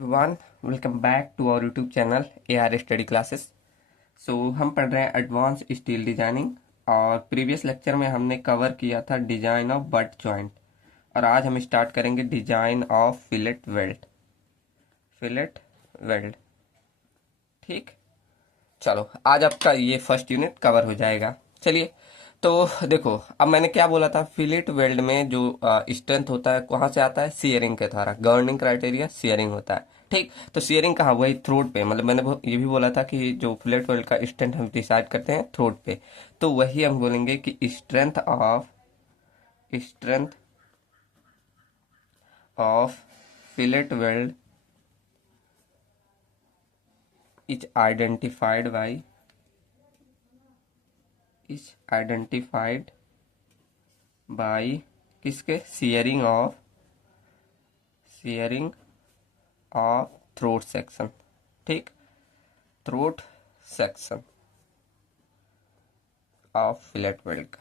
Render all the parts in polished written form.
One welcome back to our YouTube channel AR study classes. हम पढ़ रहे हैं एडवांस स्टील डिजाइनिंग। और प्रीवियस लेक्चर में हमने कवर किया था डिजाइन ऑफ बट जॉइंट, और आज हम स्टार्ट करेंगे design of fillet weld. Fillet weld, ठीक। चलो, आज आपका ये फर्स्ट यूनिट कवर हो जाएगा। चलिए, तो देखो, अब मैंने क्या बोला था, फिलेट वेल्ड में जो स्ट्रेंथ होता है कहाँ से आता है? सीयरिंग के द्वारा। गवर्निंग क्राइटेरिया सीयरिंग होता है, ठीक। तो सीयरिंग कहाँ? वही थ्रोट पे। मतलब मैंने ये भी बोला था कि जो फिलेट वेल्ड का स्ट्रेंथ हम डिसाइड करते हैं थ्रोट पे। तो वही हम बोलेंगे कि strength of fillet weld is identified by किसके? सीयरिंग ऑफ थ्रोट सेक्शन, ठीक। Throat section of fillet weld का,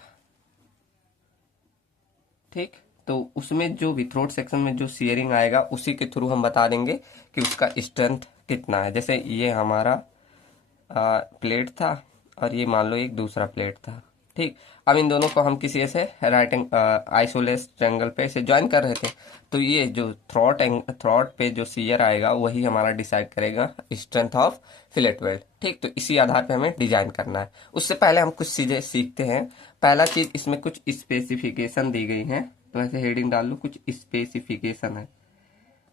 ठीक। तो उसमें जो भी थ्रोट सेक्शन में जो सीयरिंग आएगा उसी के थ्रू हम बता देंगे कि उसका स्ट्रेंथ कितना है। जैसे ये हमारा प्लेट था और ये मान लो एक दूसरा प्लेट था, ठीक। अब इन दोनों को हम किसी ऐसे राइटिंग आइसोलेस ट्रायंगल पे से ज्वाइन कर रहे थे। तो ये जो थ्रॉट पे जो सीयर आएगा वही हमारा डिसाइड करेगा स्ट्रेंथ ऑफ फिलेट वेल्ड, ठीक। तो इसी आधार पे हमें डिजाइन करना है। उससे पहले हम कुछ चीजें सीखते हैं। पहला चीज, इसमें कुछ स्पेसिफिकेशन दी गई है, तो ऐसे हेडिंग डाल लो, कुछ स्पेसिफिकेशन है।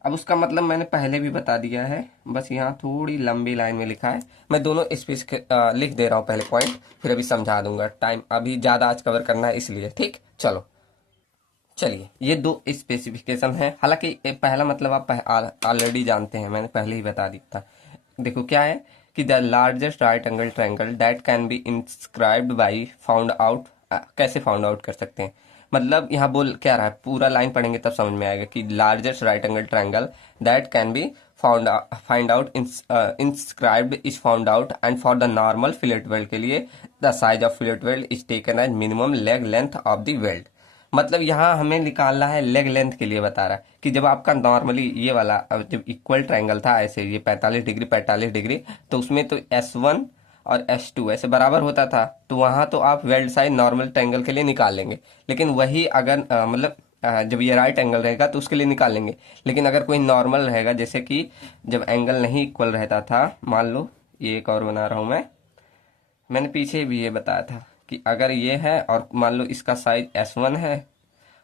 अब उसका मतलब मैंने पहले भी बता दिया है, बस यहाँ थोड़ी लंबी लाइन में लिखा है। मैं दोनों स्पेस लिख दे रहा हूँ पहले पॉइंट, फिर अभी समझा दूंगा। टाइम अभी ज्यादा आज कवर करना है इसलिए, ठीक। चलो, चलिए, ये दो स्पेसिफिकेशन है। हालांकि ये पहला मतलब आप ऑलरेडी जानते हैं, मैंने पहले ही बता दिया था। देखो क्या है कि the largest right angle triangle that can B inscribed by found out. कैसे फाउंड आउट कर सकते हैं? मतलब यहाँ बोल क्या रहा है, पूरा लाइन पढ़ेंगे तब समझ में आएगा कि largest right angle triangle that can be find out inscribed is found out and for the normal fillet weld के लिए the size of fillet weld is taken as minimum leg length of the weld. मतलब यहाँ हमें निकालना है leg length के लिए, बता रहा है कि जब आपका नॉर्मली ये वाला जब इक्वल ट्रायंगल था, ऐसे ये 45 डिग्री 45 डिग्री, तो उसमें तो S1 और S2 ऐसे बराबर होता था, तो वहां तो आप वेल्ड साइज नॉर्मल ट्रायंगल के लिए निकाल लेंगे। लेकिन वही अगर मतलब जब ये राइट एंगल रहेगा तो उसके लिए निकाल लेंगे। लेकिन अगर कोई नॉर्मल रहेगा, जैसे कि जब एंगल नहीं इक्वल रहता था, मान लो ये एक और बना रहा हूं मैंने पीछे भी ये बताया था कि अगर ये है और मान लो इसका साइज S1 है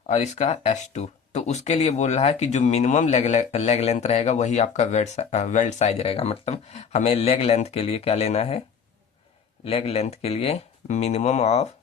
और इसका S2, तो उसके लिए बोल रहा है कि जो मिनिमम लेग लेंथ रहेगा वही आपका वेल्ड साइज रहेगा। मतलब हमें लेग लेंथ के लिए क्या लेना है? लेग लेंथ के लिए minimum of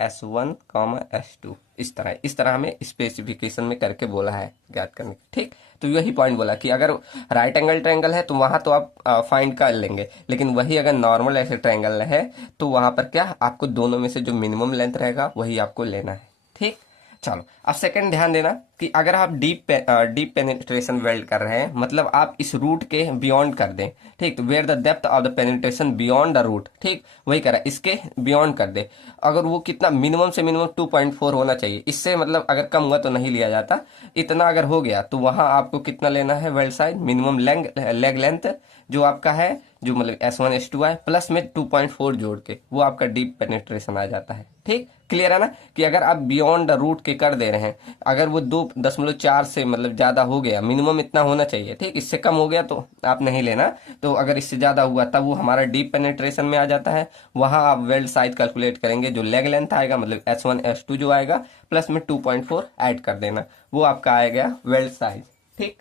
S1 comma S2, इस तरह हमें स्पेसिफिकेशन में करके बोला है ज्ञात करने की, ठीक। तो यही पॉइंट बोला कि अगर राइट एंगल ट्रायंगल है तो वहां तो आप फाइंड कर लेंगे, लेकिन वही अगर नॉर्मल ऐसे ट्रायंगल है तो वहां पर क्या आपको दोनों में से जो मिनिमम लेंथ रहेगा वही आपको लेना है, ठीक। चलो, अब सेकंड ध्यान देना कि अगर आप डीप पेनिट्रेशन वेल्ड कर रहे हैं, मतलब आप इस रूट के बियॉन्ड कर दें, ठीक। तो where the depth of the penetration beyond the root, ठीक, वही करा, इसके बियॉन्ड कर दे। अगर वो कितना, मिनिमम से मिनिमम 2.4 होना चाहिए, इससे मतलब अगर कम हुआ तो नहीं लिया जाता। इतना अगर हो गया तो वहां आपको कितना लेना है weld size? Minimum leg length जो आपका है, जो मतलब S1 S2 है, प्लस में 2.4 जोड़ के, वो आपका डीप पेनिट्रेशन आ जाता है, ठीक। क्लियर है ना कि अगर आप बियॉन्ड द रूट के कर दे रहे हैं, अगर वो 2.4 से मतलब ज्यादा हो गया, मिनिमम इतना होना चाहिए, ठीक, इससे कम हो गया तो आप नहीं लेना। तो अगर इससे ज्यादा हुआ तब वो हमारा डीप पेनिट्रेशन में आ जाता है। वहां आप वेल्ड साइज कैलकुलेट करेंगे, जो लेग लेंथ आएगा मतलब S1 S2 जो आएगा, प्लस में 2.4 ऐड कर देना, वो आपका आएगा वेल्ड साइज, ठीक।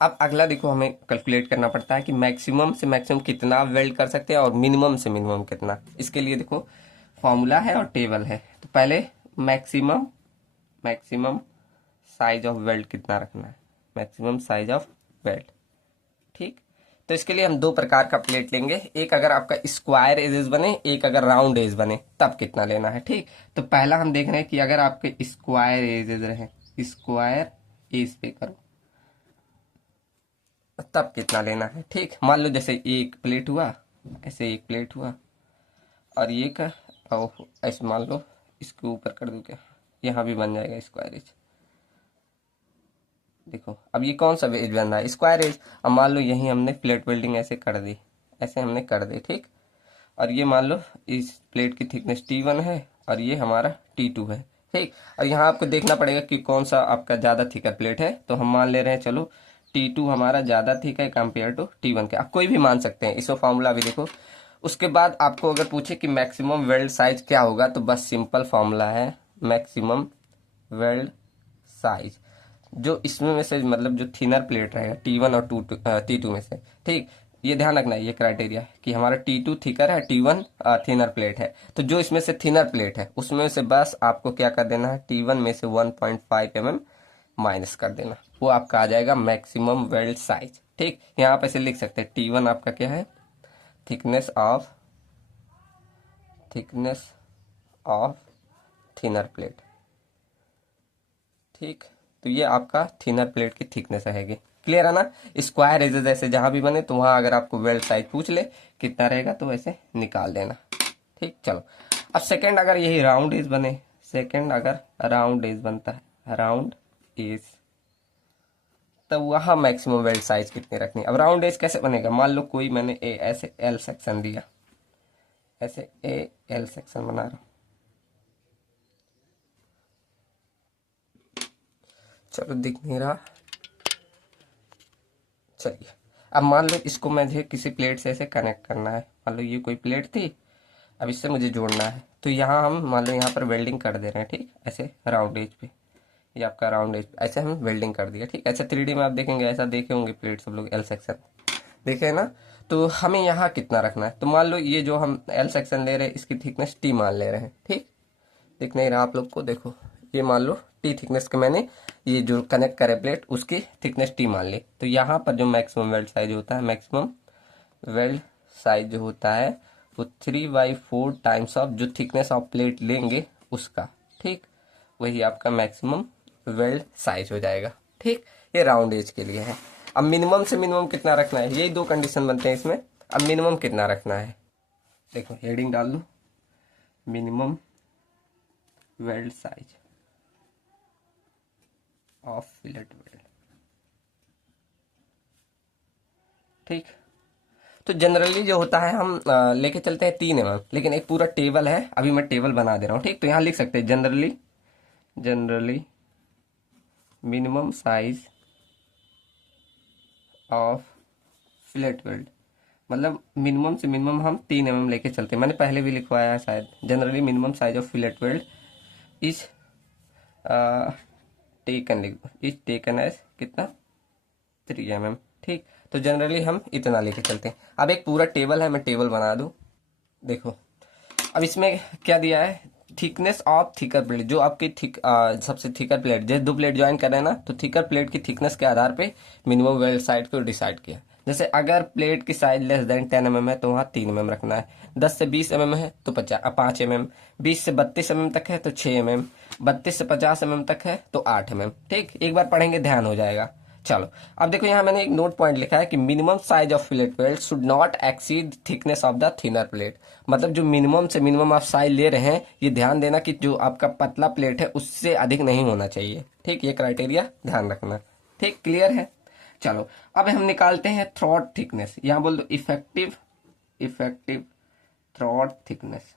अब अगला देखो, हमें कैलकुलेट करना पड़ता है कि मैक्सिमम से मैक्सिमम कितना वेल्ड कर सकते हैं और मिनिमम से मिनिमम कितना। इसके लिए देखो फॉर्मूला है और टेबल है। तो पहले maximum maximum size of weld कितना रखना है, मैक्सिमम साइज ऑफ वेल्ड, ठीक। तो इसके लिए हम दो प्रकार का प्लेट लेंगे, एक अगर आपका स्क्वायर एजेस बने, एक अगर राउंड एज बने, तब कितना लेना है, ठीक। तो पहला हम देख रहे हैं कि अगर आपके स्क्वायर एजेस रहे, स्क्वायर एज पे करो, तब कितना लेना है, ठीक। मान लो जैसे एक प्लेट हुआ, ऐसे एक प्लेट हुआ, और ये का और ऐसे मान लो इसके ऊपर कर दूं क्या, यहाँ भी बन जाएगा स्क्वायर एज। देखो अब ये कौन सा एज बन रहा है, स्क्वायर एज। अब मान लो यही हमने प्लेट वेल्डिंग ऐसे कर दी, ऐसे हमने कर दी, ठीक। और ये मान लो इस प्लेट की थिकनेस T1 है और ये हमारा T2 है, ठीक। और यहाँ आपको देखना पड़ेगा कि कौन सा आपका ज़्यादा थिकर प्लेट है, तो हम मान ले रहे हैं चलो T2 हमारा ज़्यादा थिक है कंपेयर टू T1 के। आप कोई भी मान सकते हैं, इसको फार्मूला भी देखो। उसके बाद आपको अगर पूछे कि मैक्सिमम वेल्ड साइज क्या होगा, तो बस सिंपल फार्मूला है मैक्सिमम वेल्ड साइज। जो इसमें में से मतलब जो थिनर प्लेट रहेगा T1 और T2 में से, ठीक। ये ध्यान रखना है, ये क्राइटेरिया कि हमारा T2 थिकर है, T1 थिनर प्लेट है। तो जो इसमें से थिनर प्लेट है उसमें से बस आपको क्या कर देना है, T1 में से 1.5 mm माइनस कर देना, वो आपका आ जाएगा मैक्सिमम वेल्ड साइज, ठीक। यहाँ आप ऐसे लिख सकते हैं T1 आपका क्या है, थिकनेस ऑफ थिनर प्लेट, ठीक। तो ये आपका थिनर प्लेट की थिकनेस रहेगी, क्लियर है ना। स्क्वायर एजेस ऐसे जहां भी बने तो वहां अगर आपको वेल्ड साइज पूछ ले कितना रहेगा तो ऐसे निकाल देना, ठीक। चलो अब सेकंड अगर यही राउंड एज बने, सेकंड अगर राउंड एज बनता है, राउंड एज, तब वहां मैक्सिमम वेल्ड साइज कितनी रखनी है। अब राउंड एज कैसे बनेगा, मान लो कोई मैंने ऐसे एल सेक्शन दिया, ऐसे एल सेक्शन बना रहा हूं, चलो दिख नहीं रहा, चलिए। अब मान लो इसको मुझे किसी प्लेट से ऐसे कनेक्ट करना है, मान लो ये कोई प्लेट थी, अब इससे मुझे जोड़ना है, तो यहाँ हम मान लो यहाँ पर वेल्डिंग कर दे रहे हैं, ठीक। ऐसे राउंड एज पे, ये आपका राउंड एज ऐसे हम वेल्डिंग कर दिया, ठीक। ऐसे 3D में आप देखेंगे, ऐसा देखे होंगे प्लेट सब लोग एल सेक्शन देखे है ना। तो हमें यहाँ कितना रखना है, तो मान लो ये जो हम एल सेक्शन ले रहे हैं इसकी थिकनेस T मान ले रहे हैं, ठीक। दिख नहीं रहा आप लोग को, देखो ये मान लो T थिकनेस का मैंने ये जो कनेक्ट करे प्लेट उसकी थिकनेस T मान ली। तो यहाँ पर जो मैक्सिमम वेल्ड साइज होता है, मैक्सिमम वेल्ड साइज जो होता है वो 3/4 टाइम्स ऑफ जो थिकनेस ऑफ प्लेट लेंगे उसका, ठीक। वही आपका मैक्सिमम वेल्ड साइज हो जाएगा, ठीक। ये राउंड एज के लिए है। अब मिनिमम से मिनिमम कितना रखना है, यही दो कंडीशन बनते हैं इसमें। अब मिनिमम कितना रखना है, देखो हेडिंग डाल दो, minimum weld size of fillet weld, ठीक। तो जनरली जो होता है हम लेके चलते हैं 3 mm, लेकिन एक पूरा टेबल है, अभी मैं टेबल बना दे रहा हूँ, ठीक। तो यहाँ लिख सकते हैं generally minimum size of fillet weld, मतलब मिनिमम से मिनिमम हम 3 mm लेके चलते हैं। मैंने पहले भी लिखवाया है शायद, generally minimum size of fillet weld is taken as कितना 3 mm, ठीक। तो जनरली हम इतना लेके चलते हैं। अब एक पूरा टेबल है, मैं टेबल बना दूं, देखो अब इसमें क्या दिया है, थिकनेस ऑफ थिकर प्लेट, जो आपकी सबसे थिकर प्लेट, जैसे दो प्लेट ज्वाइन कर रहे हैं ना, तो थिकर प्लेट की थिकनेस के आधार पे मिनिमम वेल्ड साइज को डिसाइड किया। जैसे अगर प्लेट की साइज लेस देन 10 mm है तो वहाँ 3 mm रखना है, 10 से 20 mm है तो 5 mm, 20 से 32 mm तक है तो 6 mm, 32 से 50 mm तक है तो 8 mm, ठीक। एक बार पढ़ेंगे ध्यान हो जाएगा। चलो अब देखो यहाँ मैंने एक नोट पॉइंट लिखा है कि minimum size of fillet weld should not exceed thickness of the thinner plate. मतलब जो मिनिमम से मिनिमम आप साइज ले रहे हैं, ये ध्यान देना कि जो आपका पतला प्लेट है उससे अधिक नहीं होना चाहिए, ठीक। ये क्राइटेरिया ध्यान रखना, ठीक। क्लियर है। चलो अब हम निकालते हैं थ्रॉट थिकनेस, यहाँ बोल दो इफेक्टिव थ्रॉट थिकनेस,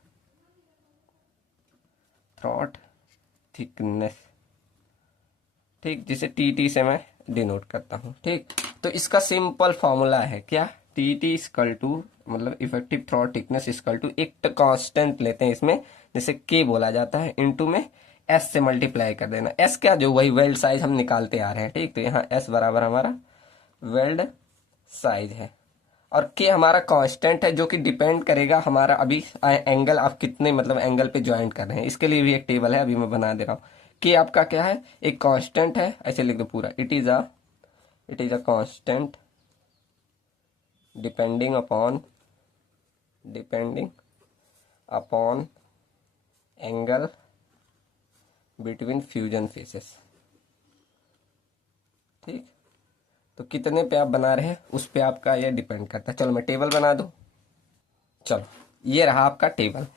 ठीक। जिसे TT से मैं डिनोट करता हूँ, ठीक। तो इसका सिंपल फॉर्मूला है क्या, TT इक्वल टू मतलब effective throat thickness equal to एक कांस्टेंट लेते हैं इसमें, जैसे K बोला जाता है, इनटू में S से मल्टीप्लाई कर देना। S क्या, जो वही वेल्ड साइज हम निकालते आ रहे हैं, ठीक। तो यहाँ S बराबर हमारा वेल्ड साइज है और K हमारा कांस्टेंट है जो कि डिपेंड करेगा हमारा अभी एंगल आप कितने मतलब एंगल पे ज्वाइंट कर रहे हैं। इसके लिए भी एक टेबल है, अभी मैं बना दे रहा हूँ। K आपका क्या है, एक कांस्टेंट है, ऐसे लिख दो पूरा, it is a constant depending upon angle between fusion faces, ठीक। तो कितने पे आप बना रहे हैं उस पे आपका ये डिपेंड करता है। चलो मैं टेबल बना दूं, चलो ये रहा आपका टेबल।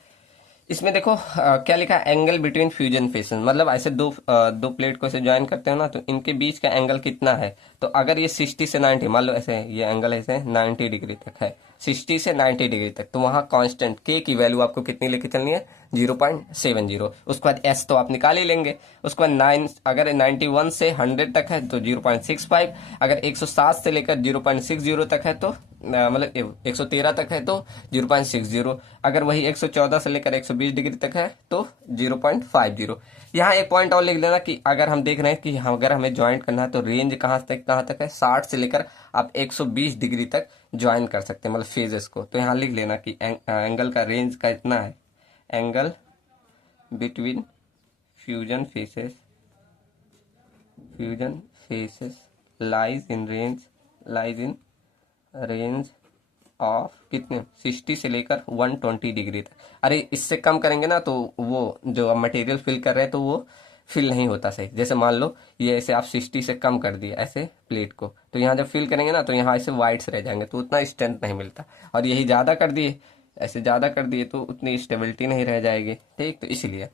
इसमें देखो क्या लिखा है, एंगल बिटवीन फ्यूजन फेसेस, मतलब ऐसे दो प्लेट को ऐसे ज्वाइन करते हो ना, तो इनके बीच का एंगल कितना है। तो अगर ये 60 से 90, मान लो ऐसे ये एंगल ऐसे 90 डिग्री तक है, 60 से 90 डिग्री तक, तो वहां कांस्टेंट के की वैल्यू आपको कितनी लेके चलनी है, 0.70। उसके बाद एस तो आप निकाल ही लेंगे। उसके बाद 9, अगर 91 से 100 तक है तो 0.65, अगर 107 से लेकर 0.60 तक है तो मतलब 113 तक है तो 0.60, अगर वही 114 से लेकर 120 डिग्री तक है तो 0.50। यहाँ एक पॉइंट और लिख लेना कि अगर हम देख रहे हैं कि अगर हमें ज्वाइंट करना है तो रेंज कहाँ तक है, 60 से लेकर आप 120 डिग्री तक ज्वाइन कर सकते हैं, मतलब फेजेस को। तो यहाँ लिख लेना कि एंगल का रेंज का इतना है, angle between fusion faces, fusion faces lies in range of कितने, 60 से लेकर 120 डिग्री तक। अरे इससे कम करेंगे ना तो वो जो मटेरियल फिल कर रहे हैं तो वो फिल नहीं होता सही। जैसे मान लो ये ऐसे आप 60 से कम कर दिए ऐसे प्लेट को, तो यहाँ जब फिल करेंगे ना तो यहाँ ऐसे वाइट्स रह जाएंगे, तो उतना स्ट्रेंथ नहीं मिलता। और यही ज़्यादा कर दिए, ऐसे ज़्यादा कर दिए तो उतनी स्टेबिलिटी नहीं रह जाएगी, ठीक। तो इसलिए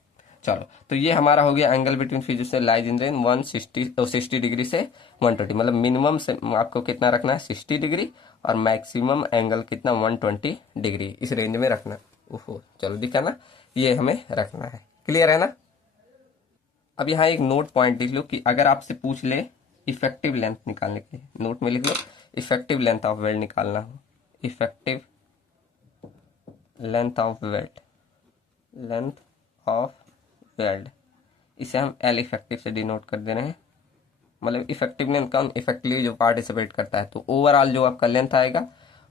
चलो, तो ये हमारा हो गया एंगल बिटवीन फ्यूजन से लाइज इन रेंज 160 डिग्री से 120, मतलब मिनिमम से आपको कितना रखना है, 60 डिग्री, और मैक्सिमम एंगल कितना, 120 डिग्री, इस रेंज में रखना। ओहो, चलो दिखा ना, ये हमें रखना है। क्लियर है ना। अब यहाँ एक नोट पॉइंट लिख लो कि अगर आपसे पूछ ले इफेक्टिव लेंथ निकालने के लिए, नोट में लिख लो इफेक्टिव लेंथ ऑफ वेल्ड निकालना हो, effective length of weld, length of weld, इसे हम एल इफेक्टिव से डिनोट कर दे रहे हैं। मतलब इफेक्टिव लेंथ कौन, इफेक्टिवली जो पार्टिसिपेट करता है। तो ओवरऑल जो आपका लेंथ आएगा,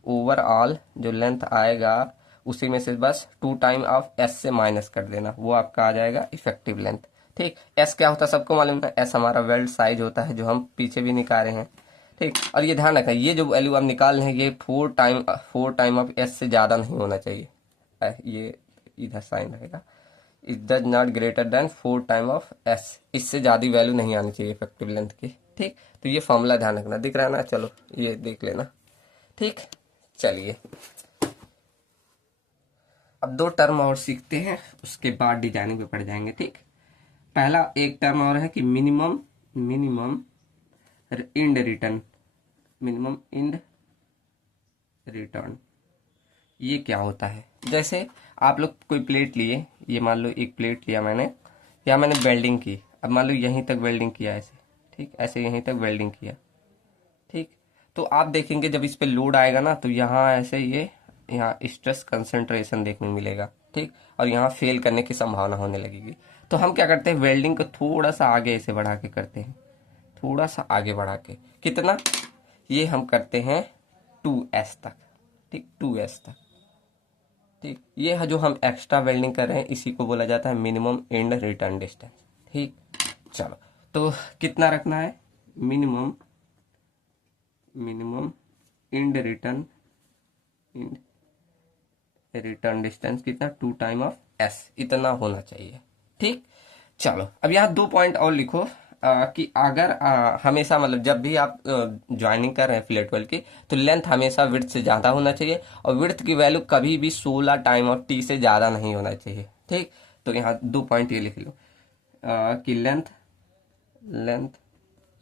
ओवरऑल जो लेंथ आएगा उसी में से बस 2 टाइम ऑफ एस से माइनस कर देना, वो आपका आ जाएगा इफेक्टिव लेंथ, ठीक। एस क्या होता है सबको मालूम है, एस हमारा वेल्ड साइज होता है, जो हम पीछे भी निकाले हैं, ठीक। और ये ध्यान रखना, ये जो वैल्यू आप निकाल रहे हैं ये 4 टाइम ऑफ एस से ज़्यादा नहीं होना चाहिए। ये इधर साइन रहेगा, it does not greater than 4 time of S, इससे ज़्यादा वैल्यू नहीं आनी चाहिए इफेक्टिव लेंथ की, ठीक। तो ये फॉर्मूला ध्यान रखना, दिख रहा है ना, चलो ये देख लेना, ठीक। चलिए अब 2 टर्म और सीखते हैं, उसके बाद डिजाइनिंग पे पड़ जाएंगे, ठीक। पहला एक टर्म और है कि minimum end return, minimum end return, ये क्या होता है। जैसे आप लोग कोई प्लेट लिए, ये मान लो एक प्लेट लिया मैंने, या मैंने वेल्डिंग की, अब मान लो यहीं तक वेल्डिंग किया ऐसे, ठीक, ऐसे यहीं तक वेल्डिंग किया, ठीक। तो आप देखेंगे जब इस पे लोड आएगा ना तो यहाँ ऐसे ये यहाँ स्ट्रेस कंसंट्रेशन देखने को मिलेगा, ठीक। और यहाँ फेल करने की संभावना होने लगेगी। तो हम क्या करते हैं, वेल्डिंग को थोड़ा सा आगे ऐसे बढ़ा के करते हैं, थोड़ा सा आगे बढ़ा के, कितना, ये हम करते हैं 2s तक, ठीक, 2s तक, ठीक। ये है जो हम एक्स्ट्रा वेल्डिंग कर रहे हैं, इसी को बोला जाता है मिनिमम एंड रिटर्न डिस्टेंस, ठीक। चलो, तो कितना रखना है, मिनिमम एंड रिटर्न डिस्टेंस कितना, 2 टाइम ऑफ एस, इतना होना चाहिए, ठीक। चलो अब यहाँ 2 पॉइंट और लिखो कि अगर हमेशा, मतलब जब भी आप ज्वाइनिंग कर रहे हैं फ्लैट वेल्ड की, तो लेंथ हमेशा विड्थ से ज़्यादा होना चाहिए, और विड्थ की वैल्यू कभी भी 16 टाइम ऑफ टी से ज़्यादा नहीं होना चाहिए, ठीक। तो यहाँ 2 पॉइंट ये लिख लो कि length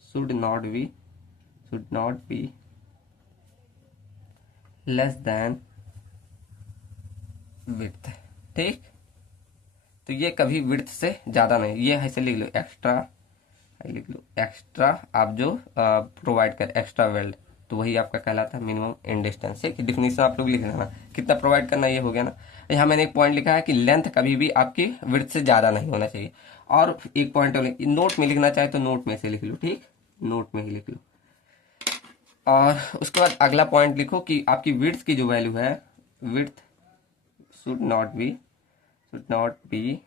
should not be less then width, ठीक। तो ये कभी विड्थ से ज़्यादा नहीं, ये ऐसे लिख लो एक्स्ट्रा आप जो प्रोवाइड कर, एक्स्ट्रा वेल्ड, तो वही आपका कहलाता है मिनिमम एंड डिस्टेंस, है कि डिफिनेशन आप लोग लिख लेना कितना प्रोवाइड करना, ये हो गया ना। यहाँ मैंने एक पॉइंट लिखा है कि लेंथ कभी भी आपकी विड्थ से ज़्यादा नहीं होना चाहिए। और एक पॉइंट और नोट में लिखना चाहे तो नोट में से लिख लो, ठीक, नोट में ही लिख लो। और उसके बाद अगला पॉइंट लिखो कि आपकी विड्थ की जो वैल्यू है, width should not be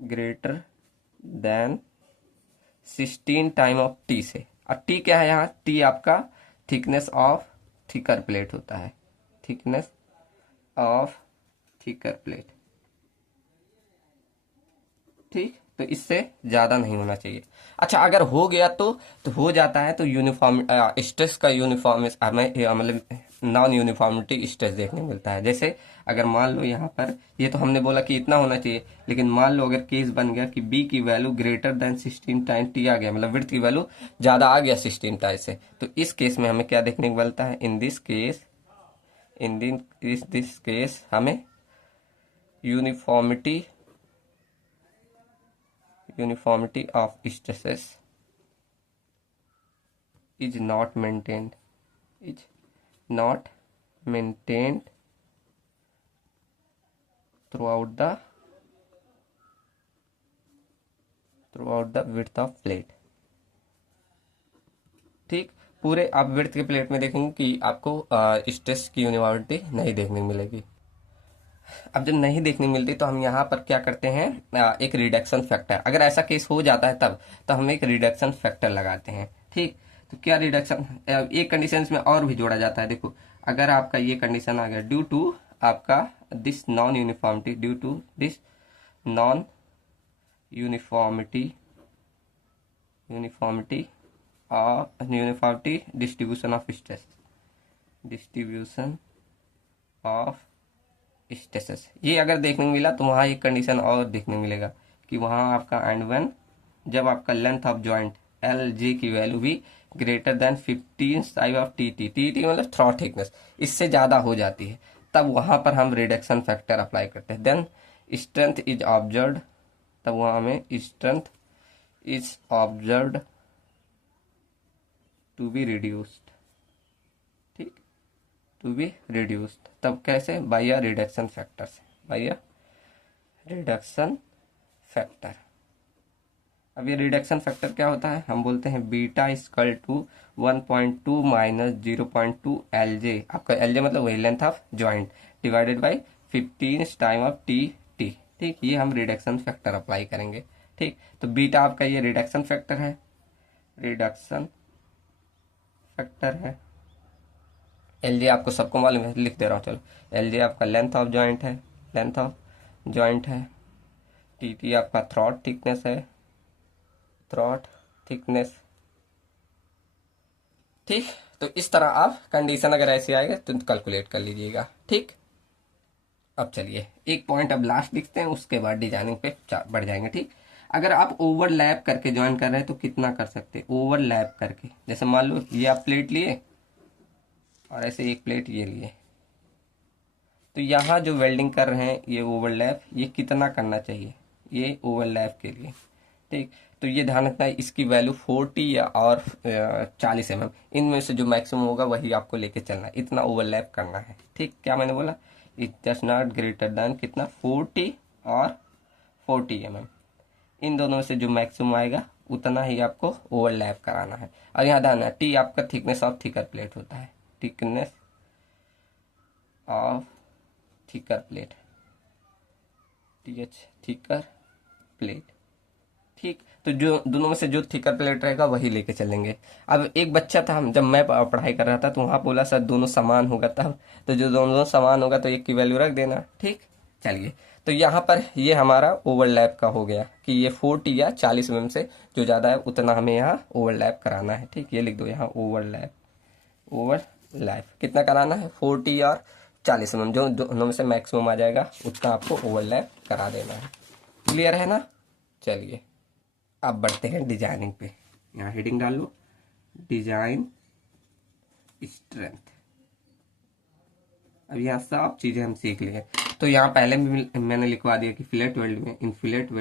greater than 16 time of T से। अब टी क्या है, यहाँ टी आपका थिकनेस ऑफ थिकर प्लेट होता है, थिकनेस ऑफ थिकर प्लेट, ठीक। तो इससे ज्यादा नहीं होना चाहिए। अच्छा, अगर हो गया तो हो जाता है तो यूनिफॉर्म स्ट्रेस का यूनिफॉर्म मतलब नॉन यूनिफॉर्मिटी स्ट्रेस देखने मिलता है। जैसे अगर मान लो यहाँ पर ये तो हमने बोला कि इतना होना चाहिए, लेकिन मान लो अगर केस बन गया कि बी की value greater than 16 time T आ गया, मतलब विड्थ की वैल्यू ज्यादा आ गया 16 टाइम से, तो इस केस में हमें क्या देखने को मिलता है, इन दिस केस हमें uniformity of stresses is not maintained throughout the width of plate। ठीक, पूरे आप विड्थ के प्लेट में देखेंगे कि आपको स्ट्रेस की यूनिफॉर्मिटी नहीं देखने मिलेगी। अब जब नहीं देखने मिलती तो हम यहाँ पर क्या करते हैं, एक रिडक्शन फैक्टर, अगर ऐसा केस हो जाता है तब तो हम एक रिडक्शन फैक्टर लगाते हैं। ठीक, तो क्या रिडक्शन, एक कंडीशन में और भी जोड़ा जाता है। देखो, अगर आपका ये कंडीशन आ गया ड्यू टू आपका this non uniformity, due to this non uniformity distribution of stresses, ये अगर देखने को मिला तो वहाँ एक कंडीशन और देखने मिलेगा कि वहाँ आपका एंड वन, जब आपका length of joint L J की वैल्यू भी greater than 15 size of T T मतलब थ्रॉट थिकनेस, इससे ज़्यादा हो जाती है, तब वहाँ पर हम रिडक्शन फैक्टर अप्लाई करते हैं। देन स्ट्रेंथ इज ऑब्जर्व्ड, तब वहाँ हमें strength is observed to be reduced. ठीक, टू बी रिड्यूस्ड, तब कैसे, बाय अ रिडक्शन फैक्टर से, बाय अ रिडक्शन फैक्टर। अब ये रिडक्शन फैक्टर क्या होता है, हम बोलते हैं beta equal to 1.2 minus 0.2 L J, आपका एल जे मतलब वही length of joint, divided by 15 time of T T. ठीक, ये हम रिडक्शन फैक्टर अप्लाई करेंगे। ठीक, तो बीटा आपका ये रिडक्शन फैक्टर है, एल जे आपको सबको मालूम है, लिख दे रहा हूँ, चलो, एल जे आपका लेंथ ऑफ जॉइंट है, टी टी आपका थ्रॉट थिकनेस। ठीक, तो इस तरह आप कंडीशन अगर ऐसी आएगा तो कैलकुलेट कर लीजिएगा। ठीक, अब चलिए एक पॉइंट अब लास्ट लिखते हैं, उसके बाद डिजाइनिंग पे बढ़ जाएंगे। ठीक, अगर आप ओवरलैप करके ज्वाइन कर रहे हैं तो कितना कर सकते हैं, ओवरलैप करके, जैसे मान लो ये आप प्लेट लिए और ऐसे एक प्लेट ये लिए, तो यहाँ जो वेल्डिंग कर रहे हैं ये ओवरलैप, ये कितना करना चाहिए, ये ओवरलैप के लिए। ठीक, तो ये ध्यान रखना है, इसकी वैल्यू 40 या और 40 mm, इनमें से जो मैक्सिमम होगा वही आपको लेके चलना है, इतना ओवरलैप करना है। ठीक, क्या मैंने बोला, it just not greater than कितना, 40 और 40 mm, इन दोनों से जो मैक्सिमम आएगा उतना ही आपको ओवरलैप कराना है। और यहाँ ध्यान है, टी आपका थिकनेस ऑफ थिकर प्लेट होता है, thickness of thicker plate, thicker plate. ठीक, तो जो दोनों में से जो थिकर प्लेट रहेगा वही लेके चलेंगे। अब एक बच्चा था, हम जब मैं पढ़ाई कर रहा था तो वहाँ बोला सर दोनों समान होगा, तब तो जो दोनों समान होगा तो एक की वैल्यू रख देना। ठीक, चलिए, तो यहाँ पर ये हमारा ओवरलैप का हो गया कि ये 40 या 40 mm से जो ज़्यादा है उतना हमें यहाँ ओवरलैप कराना है। ठीक, ये लिख दो यहाँ, ओवरलैप कितना कराना है, 40 और 40 mm, जो दोनों में से मैक्सिमम आ जाएगा उतना आपको ओवरलैप करा देना है। क्लियर है ना? चलिए अब बढ़ते हैं डिजाइनिंग पे। यहाँ हेडिंग डाल लो, डिजाइन स्ट्रेंथ। अब यहाँ सब चीजें हम सीख लिए। तो यहाँ पहले भी मैंने लिखवा दिया कि फिलेट वेल्ड में इनफिलेट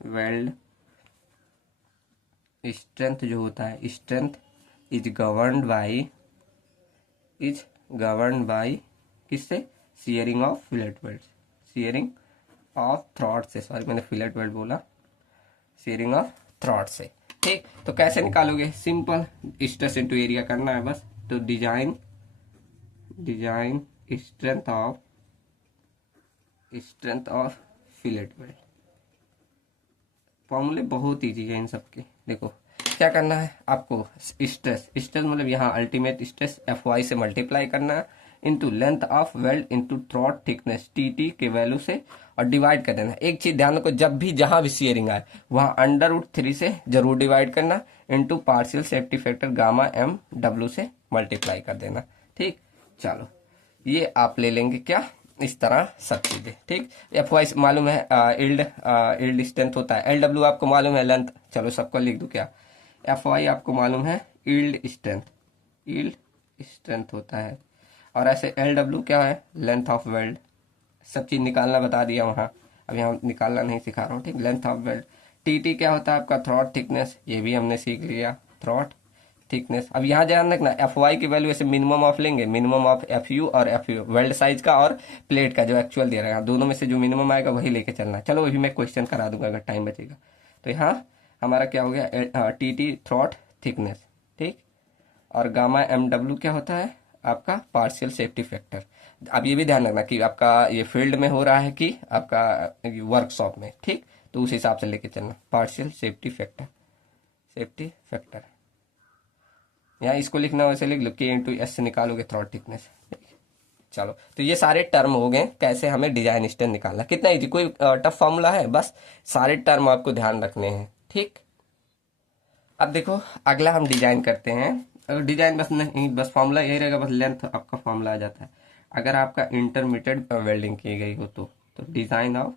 वेल्ड स्ट्रेंथ जो होता है, स्ट्रेंथ इज गवर्न्ड बाई किससे, shearing of fillet weld, shearing of throat से, सॉरी मैंने फिलेट वेल्ड बोला, शेयरिंग ऑफ थ्रॉट से। ठीक, तो कैसे निकालोगे, सिंपल, स्ट्रेस इनटू एरिया करना है बस। तो design strength of fillet weld, फॉर्मूले बहुत ईजी है इन सबके। देखो क्या करना है आपको, स्ट्रेस मतलब यहाँ अल्टीमेट स्ट्रेस FY से मल्टीप्लाई करना है into length of weld into throat thickness T के वैल्यू से और डिवाइड कर देना। एक चीज ध्यान रखो, जब भी जहां भी शेयरिंग आए वहां अंडर रूट 3 से जरूर डिवाइड करना, into partial safety factor gamma M W से मल्टीप्लाई कर देना। ठीक, चलो ये आप ले लेंगे क्या, इस तरह सब चीजें। ठीक, एफ वाई मालूम है, इल्ड स्ट्रेंथ होता है, एल डब्ल्यू आपको मालूम है लेंथ, चलो सबको लिख दो क्या, एफ वाई आपको मालूम है यील्ड स्ट्रेंथ होता है, और ऐसे एल डब्ल्यू क्या है, लेंथ ऑफ वेल्ड। सब चीज निकालना बता दिया वहां, अब यहाँ निकालना नहीं सिखा रहा हूँ। ठीक, लेंथ ऑफ वेल्ड। टी क्या होता है आपका, थ्रॉट थिकनेस, ये भी हमने सीख लिया, थ्रॉट थिकनेस। अब यहाँ ध्यान रखना, एफ वाई की वैल्यू ऐसे मिनिमम ऑफ लेंगे, मिनिमम ऑफ एफ यू और एफ यू वेल्ड साइज का और प्लेट का जो एक्चुअल दे रहा है, दोनों में से जो मिनिमम आएगा वही लेके चलना। चलो अभी मैं क्वेश्चन करा दूंगा अगर टाइम बचेगा। तो यहाँ हमारा क्या हो गया, टी थ्रॉट थिकनेस। ठीक, और गामा एम डब्ल्यू क्या होता है आपका, पार्शियल सेफ्टी फैक्टर। अब ये भी ध्यान रखना कि आपका ये फील्ड में हो रहा है कि आपका वर्कशॉप में। ठीक, तो उस हिसाब से लेके चलना, पार्शियल सेफ्टी फैक्टर। यहाँ इसको लिखना वैसे लिख लो, के इंटू एस से निकालोगे थ्रॉट थिकनेस। चलो, तो ये सारे टर्म हो गए कैसे हमें डिजाइन स्टैंड निकालना, कितना इजी, कोई टफ फॉर्मूला है, बस सारे टर्म आपको ध्यान रखने हैं। ठीक, अब देखो अगला हम डिजाइन करते हैं। अगर डिजाइन बस नहीं, बस फॉर्मूला यही रहेगा, बस लेंथ आपका फॉर्मूला आ जाता है। अगर आपका इंटरमीडिएट वेल्डिंग की गई हो तो design of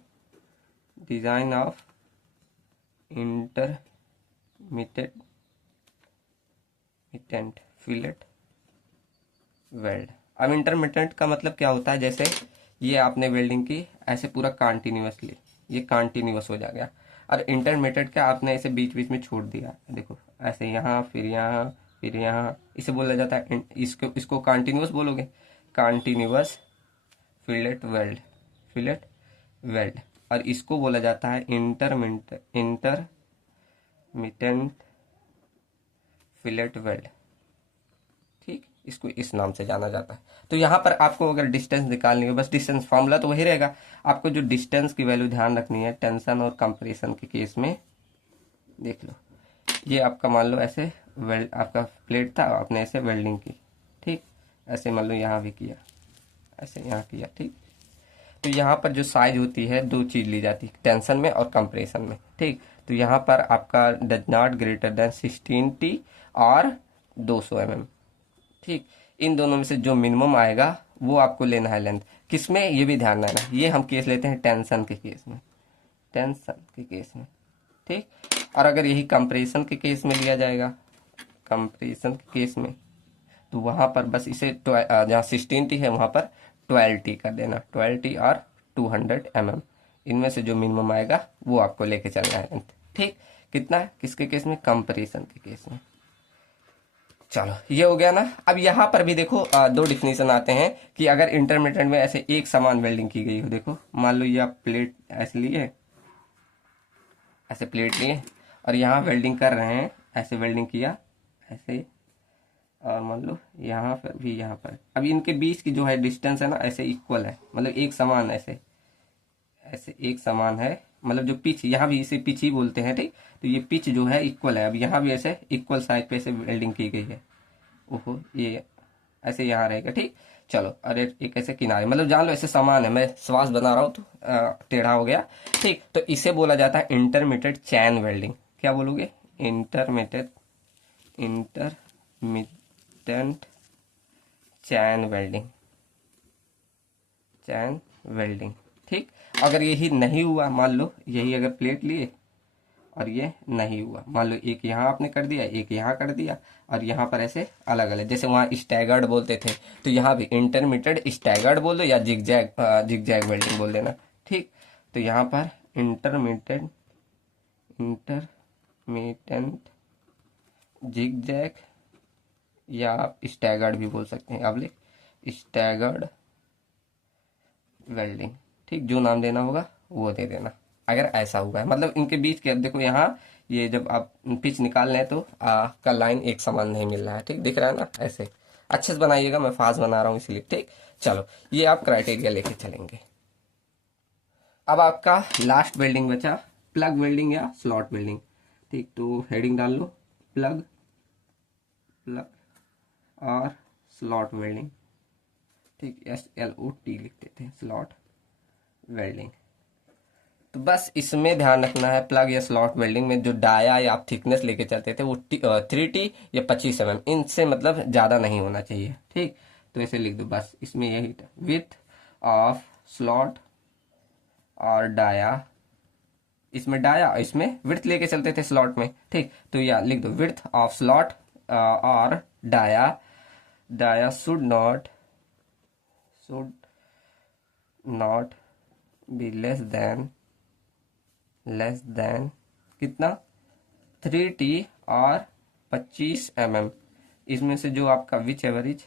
intermediate fillet weld. अब इंटरमीडिएट का मतलब क्या होता है, जैसे ये आपने वेल्डिंग की ऐसे पूरा कॉन्टिन्यूसली, ये कॉन्टिन्यूस हो जाएगा, और इंटरमीडिएट का आपने ऐसे बीच बीच में छोड़ दिया, देखो ऐसे यहाँ फिर यहाँ फिर यहाँ, इसे बोला जाता है, इसको कॉन्टिन्यूस बोलोगे, कॉन्टिन्यूस फिलेट वेल्ड। और इसको बोला जाता है इंटरमीडिएट फिलेट वेल्ड। ठीक, इसको इस नाम से जाना जाता है। तो यहाँ पर आपको अगर डिस्टेंस निकालनी है, बस डिस्टेंस फॉर्मूला तो वही रहेगा, आपको जो डिस्टेंस की वैल्यू ध्यान रखनी है टेंशन और कंप्रेशन के केस में। देख लो, ये आपका मान लो ऐसे वेल्ड, आपका प्लेट था, आपने ऐसे वेल्डिंग की। ठीक, ऐसे मान लो यहाँ भी किया, ऐसे यहाँ किया। ठीक, तो यहाँ पर जो साइज होती है दो चीज ली जाती है, टेंशन में और कंप्रेशन में। ठीक, तो यहाँ पर आपका does not greater than 16T और 200 mm। ठीक, इन दोनों में से जो मिनिमम आएगा वो आपको लेना है लेंथ। किसमें, ये भी ध्यान रखना, ये हम केस लेते हैं टेंशन के केस में। ठीक, और अगर यही कंप्रेशन के केस में लिया जाएगा, कंप्रेशन के केस में, तो वहां पर बस इसे जहाँ 16T है वहां पर 12T कर देना, 12T और 200 mm। इनमें से जो मिनिमम आएगा वो आपको लेके चलना है लेंथ। ठीक, कितना है किसके केस में, कंप्रेशन के केस में। चलो ये हो गया ना। अब यहाँ पर भी देखो दो डिफिनेशन आते हैं कि अगर इंटरमीडिएट में ऐसे एक समान वेल्डिंग की गई हो, देखो मान लो ये आप प्लेट ऐसे लिए, ऐसे प्लेट लिए और यहाँ वेल्डिंग कर रहे हैं, ऐसे वेल्डिंग किया ऐसे, और मान लो यहाँ पर भी, यहाँ पर अब इनके बीच की जो है डिस्टेंस है ना ऐसे इक्वल है, मतलब एक समान, ऐसे एक समान है, मतलब जो पिच, यहाँ भी इसे पिच ही बोलते हैं। ठीक, तो ये पिच जो है इक्वल है, अब यहाँ भी ऐसे इक्वल साइज पे ऐसे वेल्डिंग की गई है। ओहो, ये ऐसे यहाँ रहेगा। ठीक, चलो, अरे एक ऐसे किनारे, मतलब जान लो ऐसे समान है, मैं श्वास बना रहा हूँ तो टेढ़ा हो गया। ठीक, तो इसे बोला जाता है इंटरमीडिएट चैन वेल्डिंग। क्या बोलोगे, इंटरमीडिएट चैन वेल्डिंग। ठीक, अगर यही नहीं हुआ, मान लो यही अगर प्लेट लिए और ये नहीं हुआ, मान लो एक यहाँ आपने कर दिया, एक यहाँ कर दिया, और यहाँ पर ऐसे अलग अलग, जैसे वहाँ स्टैगर्ड बोलते थे, तो यहाँ भी इंटरमीडिएट स्टैगर्ड बोल दो या जिगजैग वेल्डिंग बोल देना। ठीक, तो यहाँ पर इंटरमीडिएट जिगजैग या आप स्टैगर्ड भी बोल सकते हैं, आप लिख स्टैगर्ड वेल्डिंग। ठीक, जो नाम देना होगा वो दे देना अगर ऐसा हुआ है, मतलब इनके बीच के, अब देखो यहाँ ये जब आप पिच निकाल रहे हैं तो का लाइन एक समान नहीं मिल रहा है। ठीक, दिख रहा है ना, ऐसे अच्छे से बनाइएगा, मैं फास्ट बना रहा हूँ इसलिए। ठीक, चलो ये आप क्राइटेरिया लेके चलेंगे। अब आपका लास्ट वेल्डिंग बचा, प्लग वेल्डिंग या स्लॉट वेल्डिंग। ठीक, तो हेडिंग डाल लो, प्लग और स्लॉट वेल्डिंग। ठीक, SLOT लिख देते हैं, स्लॉट वेल्डिंग। तो बस इसमें ध्यान रखना है, प्लग या स्लॉट वेल्डिंग में जो डाया या आप थिकनेस लेके चलते थे वो 3T या 25 mm, इनसे मतलब ज़्यादा नहीं होना चाहिए। ठीक, तो ऐसे लिख दो बस, इसमें यही विथ ऑफ स्लॉट और डाया, इसमें डाया इसमें विड्थ लेके चलते थे स्लॉट में। ठीक, तो या लिख दो विड्थ ऑफ स्लॉट और dia, dia should not be less than कितना, 3T और 25 mm। इसमें से जो आपका विच एवरेज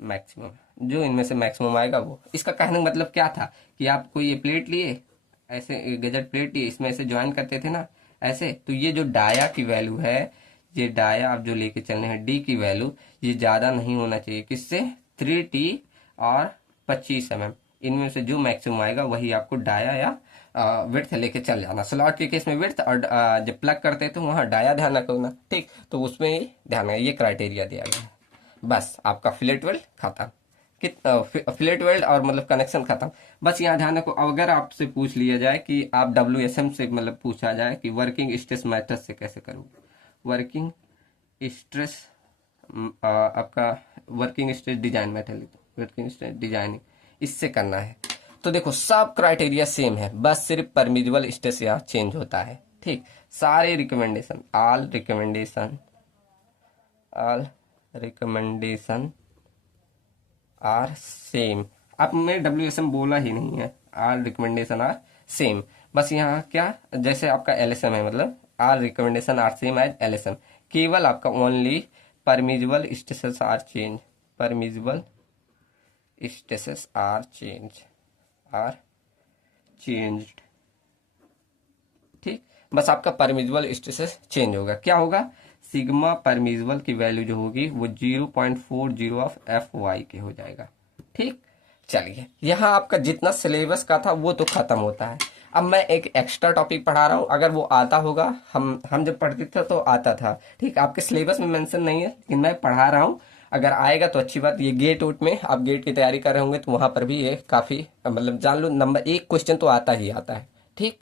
मैक्सिमम, जो इनमें से मैक्सिमम आएगा वो। इसका कहने का मतलब क्या था कि आप कोई ये प्लेट लिए, ऐसे गजट प्लेट लिए, इसमें ऐसे ज्वाइन करते थे ना ऐसे, तो ये जो डाया की वैल्यू है, ये डाया आप जो लेके चलने हैं डी की वैल्यू, ये ज्यादा नहीं होना चाहिए किससे, 3T और 25 mm, इनमें से जो मैक्सिमम आएगा वही आपको डाया या विड्थ लेके चल जाना। स्लॉट के केस में विड्थ, और जब प्लग करते तो वहां डाया ध्यान रखना। ठीक, तो उसमें ही ध्यान रखना, ये क्राइटेरिया दिया गया है। बस आपका फिलेट वेल्ड खत्म, फिलेट वेल्ड और मतलब कनेक्शन खत्म। बस यहाँ ध्यान रखो, अगर आपसे पूछ लिया जाए कि आप WSM से मतलब पूछा जाए कि वर्किंग स्ट्रेस मेथड से कैसे करोगे, वर्किंग स्ट्रेस आपका working stress design method, working stress designing इससे करना है, तो देखो सब क्राइटेरिया सेम है, बस सिर्फ परमिजिबल स्ट्रेस यहाँ चेंज होता है। ठीक, सारे recommendation, all recommendation are same. अब मैं WSM बोला ही नहीं है, आर रिकमेंडेशन आर सेम। बस यहाँ क्या, जैसे आपका LSM है, मतलब are recommendation are same as LSM, केवल आपका only permissible stresses are change, permissible stresses are changed. ठीक, बस आपका परमिजिबल स्ट्रेसेस चेंज होगा, क्या होगा, सिग्मा परमिजिबल की वैल्यू जो होगी वो 0.40 ऑफ FY के हो जाएगा। ठीक, चलिए यहाँ आपका जितना सिलेबस का था वो तो खत्म होता है। अब मैं एक एक्स्ट्रा टॉपिक पढ़ा रहा हूँ, अगर वो आता होगा, हम जब पढ़ते थे तो आता था। ठीक, आपके सिलेबस में मेंशन नहीं है लेकिन मैं पढ़ा रहा हूँ, अगर आएगा तो अच्छी बात। ये गेट उट में आप गेट की तैयारी कर रहे होंगे तो वहां पर भी ये काफी मतलब जान लो, नंबर 1 क्वेश्चन तो आता ही आता है। ठीक,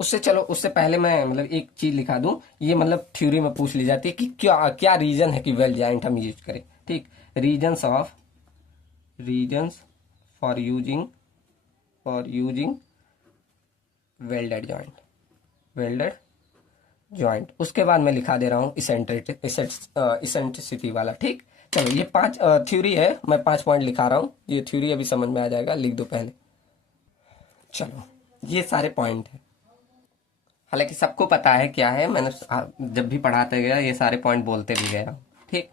उससे चलो, उससे पहले मैं मतलब एक चीज लिखा दूं, ये मतलब थ्योरी में पूछ ली जाती है कि क्या क्या रीजन है कि वेल्ड जॉइंट हम यूज करें। ठीक, reasons for using welded joint. उसके बाद मैं लिखा दे रहा हूँ इसेंट्रिसिटी वाला। ठीक, चलो ये 5 थ्योरी है, मैं 5 पॉइंट लिखा रहा हूँ, ये थ्योरी अभी समझ में आ जाएगा, लिख दो पहले। चलो ये सारे पॉइंट है, हालांकि सबको पता है क्या है, मैंने जब भी पढ़ाते गया ये सारे पॉइंट बोलते भी गया। ठीक,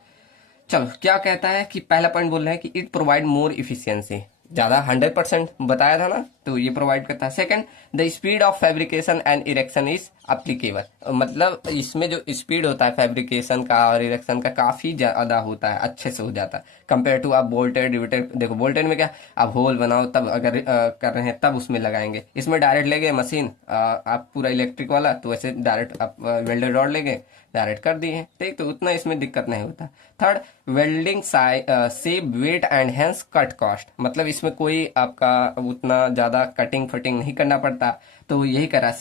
चलो क्या कहता है कि पहला पॉइंट बोल रहे हैं कि इट प्रोवाइड मोर इफिशियंसी, ज्यादा 100% बताया था ना, तो ये प्रोवाइड करता है। Second, the speed of fabrication and erection is applicable, मतलब इसमें जो स्पीड होता है फैब्रिकेशन का और इरेक्शन का काफी ज्यादा होता है, अच्छे से हो जाता है कंपेयर टू आप बोल्टेड रिवेटेड। देखो बोल्टेड में क्या, आप होल बनाओ तब अगर कर रहे हैं तब उसमें लगाएंगे, इसमें डायरेक्ट ले गए मशीन आप पूरा इलेक्ट्रिक वाला, तो वैसे डायरेक्ट आप वेल्डेड रॉड ले गए डायरेक्ट कर दिए। ठीक, तो उतना इसमें दिक्कत नहीं होता। Third, welding save weight and hence cut cost, मतलब इसमें कोई आपका उतना ज्यादा कटिंग फटिंग नहीं करना पड़ता, तो यही करा,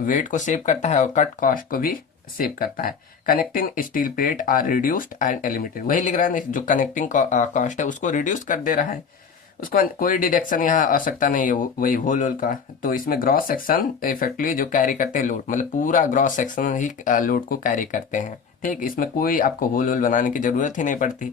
वेट को सेव करता है और कट कॉस्ट को भी सेव करता है। Connecting steel plate are reduced and eliminated, वही लिख रहा है, जो कनेक्टिंग कॉस्ट है उसको रिड्यूस कर दे रहा है, उसको कोई डिडक्शन यहाँ आ सकता नहीं है, वही होल होल का। तो इसमें ग्रॉस सेक्शन इफेक्टली जो कैरी करते हैं लोड, मतलब पूरा ग्रॉस सेक्शन ही लोड को कैरी करते हैं। ठीक, इसमें कोई आपको होल होल बनाने की जरूरत ही नहीं पड़ती।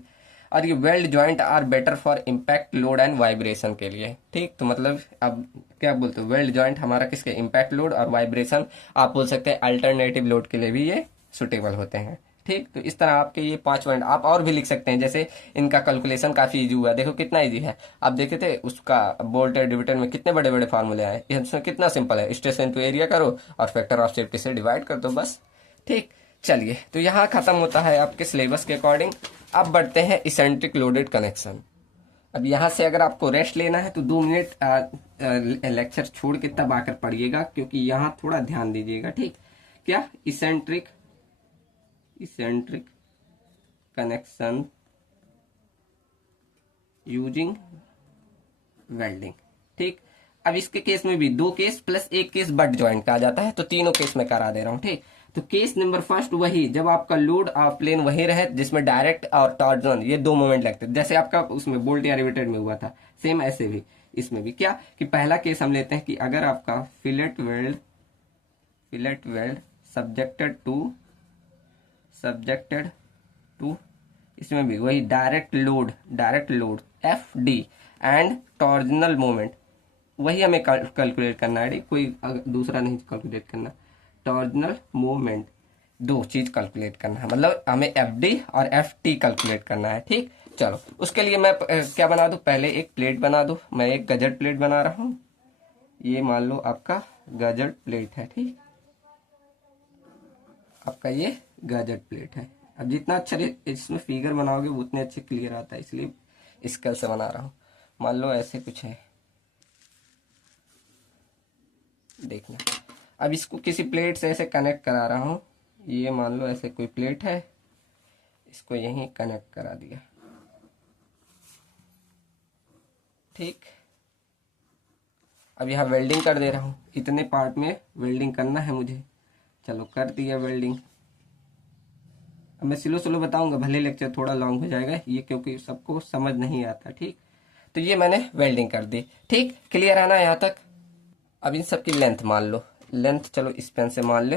और ये weld joint are better for impact load and vibration के लिए। ठीक, तो मतलब अब क्या बोलते हो, वेल्ड जॉइंट हमारा किसके, इम्पैक्ट लोड और वाइब्रेशन, आप बोल सकते हैं अल्टरनेटिव लोड के लिए भी ये सुटेबल होते हैं। ठीक, तो इस तरह आपके ये 5 पॉइंट आप और भी लिख सकते हैं, जैसे इनका कैलकुलेशन काफी इजी हुआ, देखो कितना इजी है। आप देखे थे उसका बोल्टेड डिविडेड में कितने बड़े बड़े फार्मूले आए, इसमें कितना सिंपल है, स्ट्रेस इनटू एरिया करो और फैक्टर ऑफ सेफ्टी से डिवाइड कर दो बस। ठीक, चलिए तो यहाँ खत्म होता है आपके सिलेबस के अकॉर्डिंग। अब बढ़ते हैं इसेंट्रिक लोडेड कनेक्शन। अब यहाँ से अगर आपको रेस्ट लेना है तो 2 मिनट लेक्चर छोड़ के तब आकर पढ़िएगा, क्योंकि यहाँ थोड़ा ध्यान दीजिएगा। ठीक, क्या इसेंट्रिक कनेक्शन यूजिंग वेल्डिंग। ठीक, अब इसके केस में भी 2 case plus 1 case but joint का आ जाता है, तो तीनों केस में करा दे रहा हूं। ठीक, तो केस नंबर फर्स्ट वही, जब आपका लोड प्लेन वही रहे जिसमें डायरेक्ट और टॉर्जन ये 2 मोमेंट लगते हैं, जैसे आपका उसमें बोल्ट या रिवेटेड में हुआ था, सेम ऐसे भी इसमें भी क्या कि पहला केस हम लेते हैं कि अगर आपका फिलेट वेल्ड सब्जेक्टेड टू इसमें भी वही direct load F D and torsional moment, वही हमें कैलकुलेट करना है, कोई दूसरा नहीं कैलकुलेट करना। टॉर्जनल मोमेंट 2 चीज कैलकुलेट करना है, मतलब हमें एफ डी और एफ टी कैलकुलेट करना है। ठीक, चलो उसके लिए मैं क्या बना दूं, पहले एक प्लेट बना दूं। मैं एक गजट प्लेट बना रहा हूं, ये मान लो आपका गजट प्लेट है। ठीक, आपका ये गजट प्लेट है। अब जितना अच्छा इसमें फिगर बनाओगे वो उतने अच्छे क्लियर आता है, इसलिए स्केल से बना रहा हूं। मान लो ऐसे कुछ है, देखना। अब इसको किसी प्लेट से ऐसे कनेक्ट करा रहा हूं, ये मान लो ऐसे कोई प्लेट है, इसको यहीं कनेक्ट करा दिया। ठीक, अब यहाँ वेल्डिंग कर दे रहा हूं, इतने पार्ट में वेल्डिंग करना है मुझे। चलो कर दिया वेल्डिंग। अब मैं स्लो बताऊंगा, भले लेक्चर थोड़ा लॉन्ग हो जाएगा ये, क्योंकि सबको समझ नहीं आता। ठीक, तो ये मैंने वेल्डिंग कर दी। ठीक, क्लियर है ना यहाँ तक। अब इन सब की लेंथ मान लो, लेंथ चलो इस पेन से मान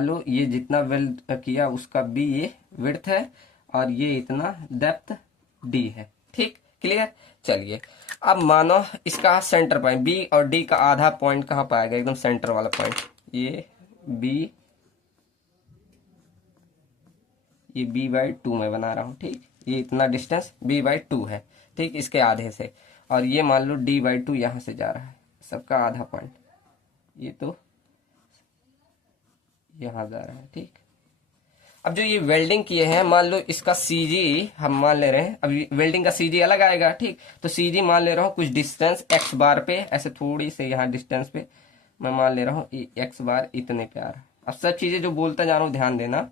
लो ये जितना वेल्ड किया उसका बी ये विड्थ है, और ये इतना डेप्थ डी है। ठीक, क्लियर। चलिए अब मानो इसका सेंटर पॉइंट बी और डी का आधा पॉइंट कहाँ पाएगा, एकदम सेंटर वाला पॉइंट, ये b/2 में बना रहा हूं। ठीक, ये इतना डिस्टेंस b/2 है। ठीक, इसके आधे से, और ये मान लो d/2 यहां से जा रहा है, सबका आधा पॉइंट, ये तो यहां जा रहा है। ठीक, अब जो ये वेल्डिंग किए हैं, मान लो इसका सीजी हम मान ले रहे हैं, अब वेल्डिंग का सीजी अलग आएगा। ठीक, तो सीजी मान ले रहा हूँ कुछ डिस्टेंस एक्स बार पे, ऐसे थोड़ी से यहाँ डिस्टेंस पे मैं मान ले रहा हूँ एक्स बार इतने पे आ रहा है। अब सब चीजें जो बोलता जा रहा हूँ ध्यान देना।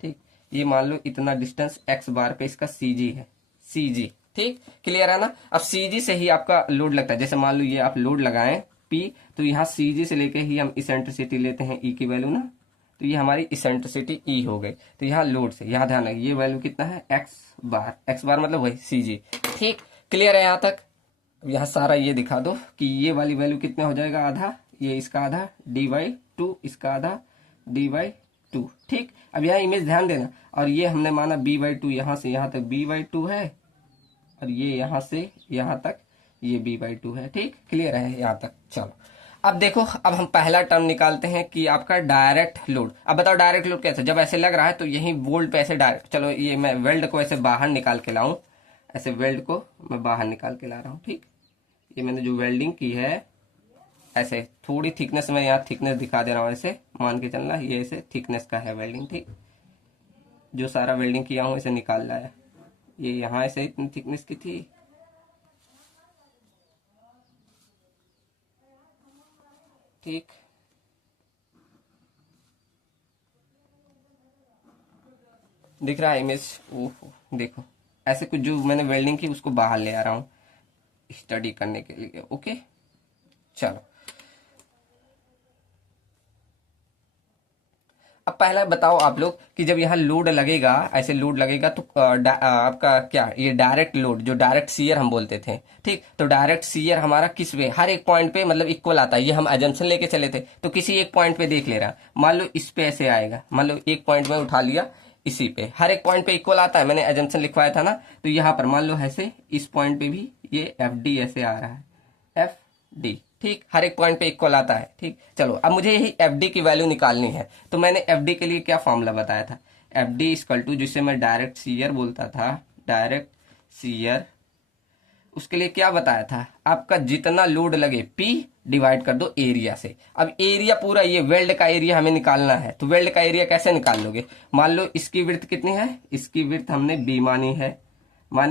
ठीक, ये मान लो इतना डिस्टेंस एक्स बार पे इसका सीजी है, सीजी। ठीक, क्लियर है ना। अब सीजी से ही आपका लोड लगता है, जैसे मान लो ये आप लोड लगाएं पी, तो यहाँ सीजी से लेके ही हम इसेंट्रिसिटी लेते हैं ई की वैल्यू ना, तो ये हमारी इसेंट्रिसिटी ई हो गई। तो यहाँ लोड से यहाँ ध्यान रखिए, ये वैल्यू कितना है एक्स बार मतलब वही सीजी। ठीक, क्लियर है यहाँ तक। अब यहाँ सारा ये दिखा दो कि ये वाली वैल्यू कितना हो जाएगा, आधा, ये इसका आधा d/2, इसका आधा d/2। ठीक, अब यहाँ इमेज ध्यान देना, और ये हमने माना b/2, यहाँ से यहाँ तक b/2 है, और ये यहाँ से यहाँ तक ये b/2 है। ठीक, क्लियर है यहाँ तक। चलो अब देखो, अब हम पहला टर्म निकालते हैं कि आपका डायरेक्ट लोड। अब बताओ डायरेक्ट लोड कैसे, जब ऐसे लग रहा है तो यही वोल्ट पे ऐसे डायरेक्ट, चलो ये मैं वेल्ड को ऐसे बाहर निकाल के लाऊं, ऐसे वेल्ड को मैं बाहर निकाल के ला रहा हूं। ठीक, ये मैंने जो वेल्डिंग की है, ऐसे थोड़ी थिकनेस में यहाँ थिकनेस दिखा दे रहा हूँ, ऐसे मान के चलना, ये ऐसे थिकनेस का है वेल्डिंग। ठीक, जो सारा वेल्डिंग किया हूँ इसे निकाल लाया, ये यहाँ ऐसे इतनी थिकनेस की थी, ठीक, दिख रहा है इमेज। ओहो देखो, ऐसे कुछ जो मैंने वेल्डिंग की उसको बाहर ले आ रहा हूँ स्टडी करने के लिए। ओके, चलो अब पहला बताओ आप लोग कि जब यहाँ लोड लगेगा, ऐसे लोड लगेगा तो आपका क्या, ये डायरेक्ट लोड जो डायरेक्ट सीयर हम बोलते थे। ठीक, तो डायरेक्ट सीयर हमारा किस पे, हर एक पॉइंट पे मतलब इक्वल आता है। ये हम एजम्पशन लेके चले थे, तो किसी एक पॉइंट पे देख ले रहा, मान लो इस पे ऐसे आएगा, मान लो एक पॉइंट में उठा लिया, इसी पे हर एक पॉइंट पे इक्वल आता है, मैंने एजम्पशन लिखवाया था ना। तो यहाँ पर मान लो ऐसे इस पॉइंट पे भी ये एफ डी ऐसे आ रहा है, एफ डी। ठीक, हर एक पॉइंट पे इक्वल आता है। ठीक, चलो अब मुझे यही एफ डी की वैल्यू निकालनी है, तो मैंने एफ डी के लिए क्या फॉर्मूला बताया था, एफ डी इक्वल टू, जिसे मैं डायरेक्ट सीयर बोलता था, डायरेक्ट सीयर, उसके लिए क्या बताया था, आपका जितना लोड लगे P डिवाइड कर दो एरिया से। अब एरिया पूरा ये वेल्ड का एरिया हमें निकालना है, तो वेल्ड का एरिया कैसे निकाल लोगे, मान लो इसकी विड्थ कितनी है, इसकी विड्थ हमने B मानी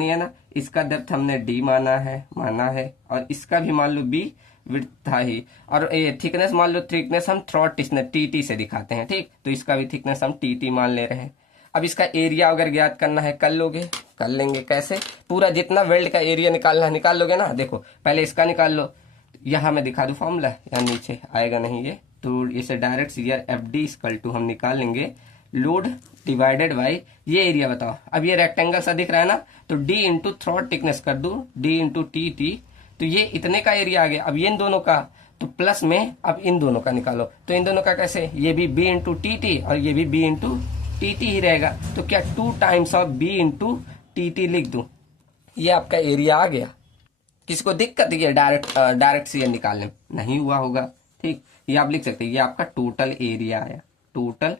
है ना, इसका डेप्थ हमने D माना है, और इसका भी मान लो B विड्थ था ही, और ये थिकनेस मान लो, थिकनेस हम थ्रॉट टीटी से दिखाते हैं। ठीक, तो इसका भी थिकनेस हम TT मान ले रहे हैं। अब इसका एरिया अगर ज्ञात करना है कर लोगे, कर लेंगे। कैसे? पूरा जितना वेल्ड का एरिया निकालना है निकाल लोगे ना। देखो पहले इसका निकाल लो, यहाँ मैं दिखा दूं फॉर्मूला, यहाँ नीचे आएगा नहीं ये, तो इसे direct shear F D equal to हम निकाल लेंगे लोड डिवाइडेड बाई ये एरिया। बताओ अब ये रेक्टेंगल सा दिख रहा है ना, तो डी इंटू थ्रॉट थिकनेस कर दूं, डी इंटू टी टी, तो ये इतने का एरिया आ गया। अब ये इन दोनों का, तो प्लस में अब इन दोनों का निकालो, तो इन दोनों का कैसे, ये भी बी इंटू टी टी और ये भी बी इंटू टी टी ही रहेगा। तो क्या 2 times of B into T T लिख दूं, ये आपका एरिया आ गया। किसको दिक्कत है डायरेक्ट सीएन निकालने में? नहीं हुआ होगा, ठीक। ये आप लिख सकते हैं, ये आपका टोटल एरिया आया, टोटल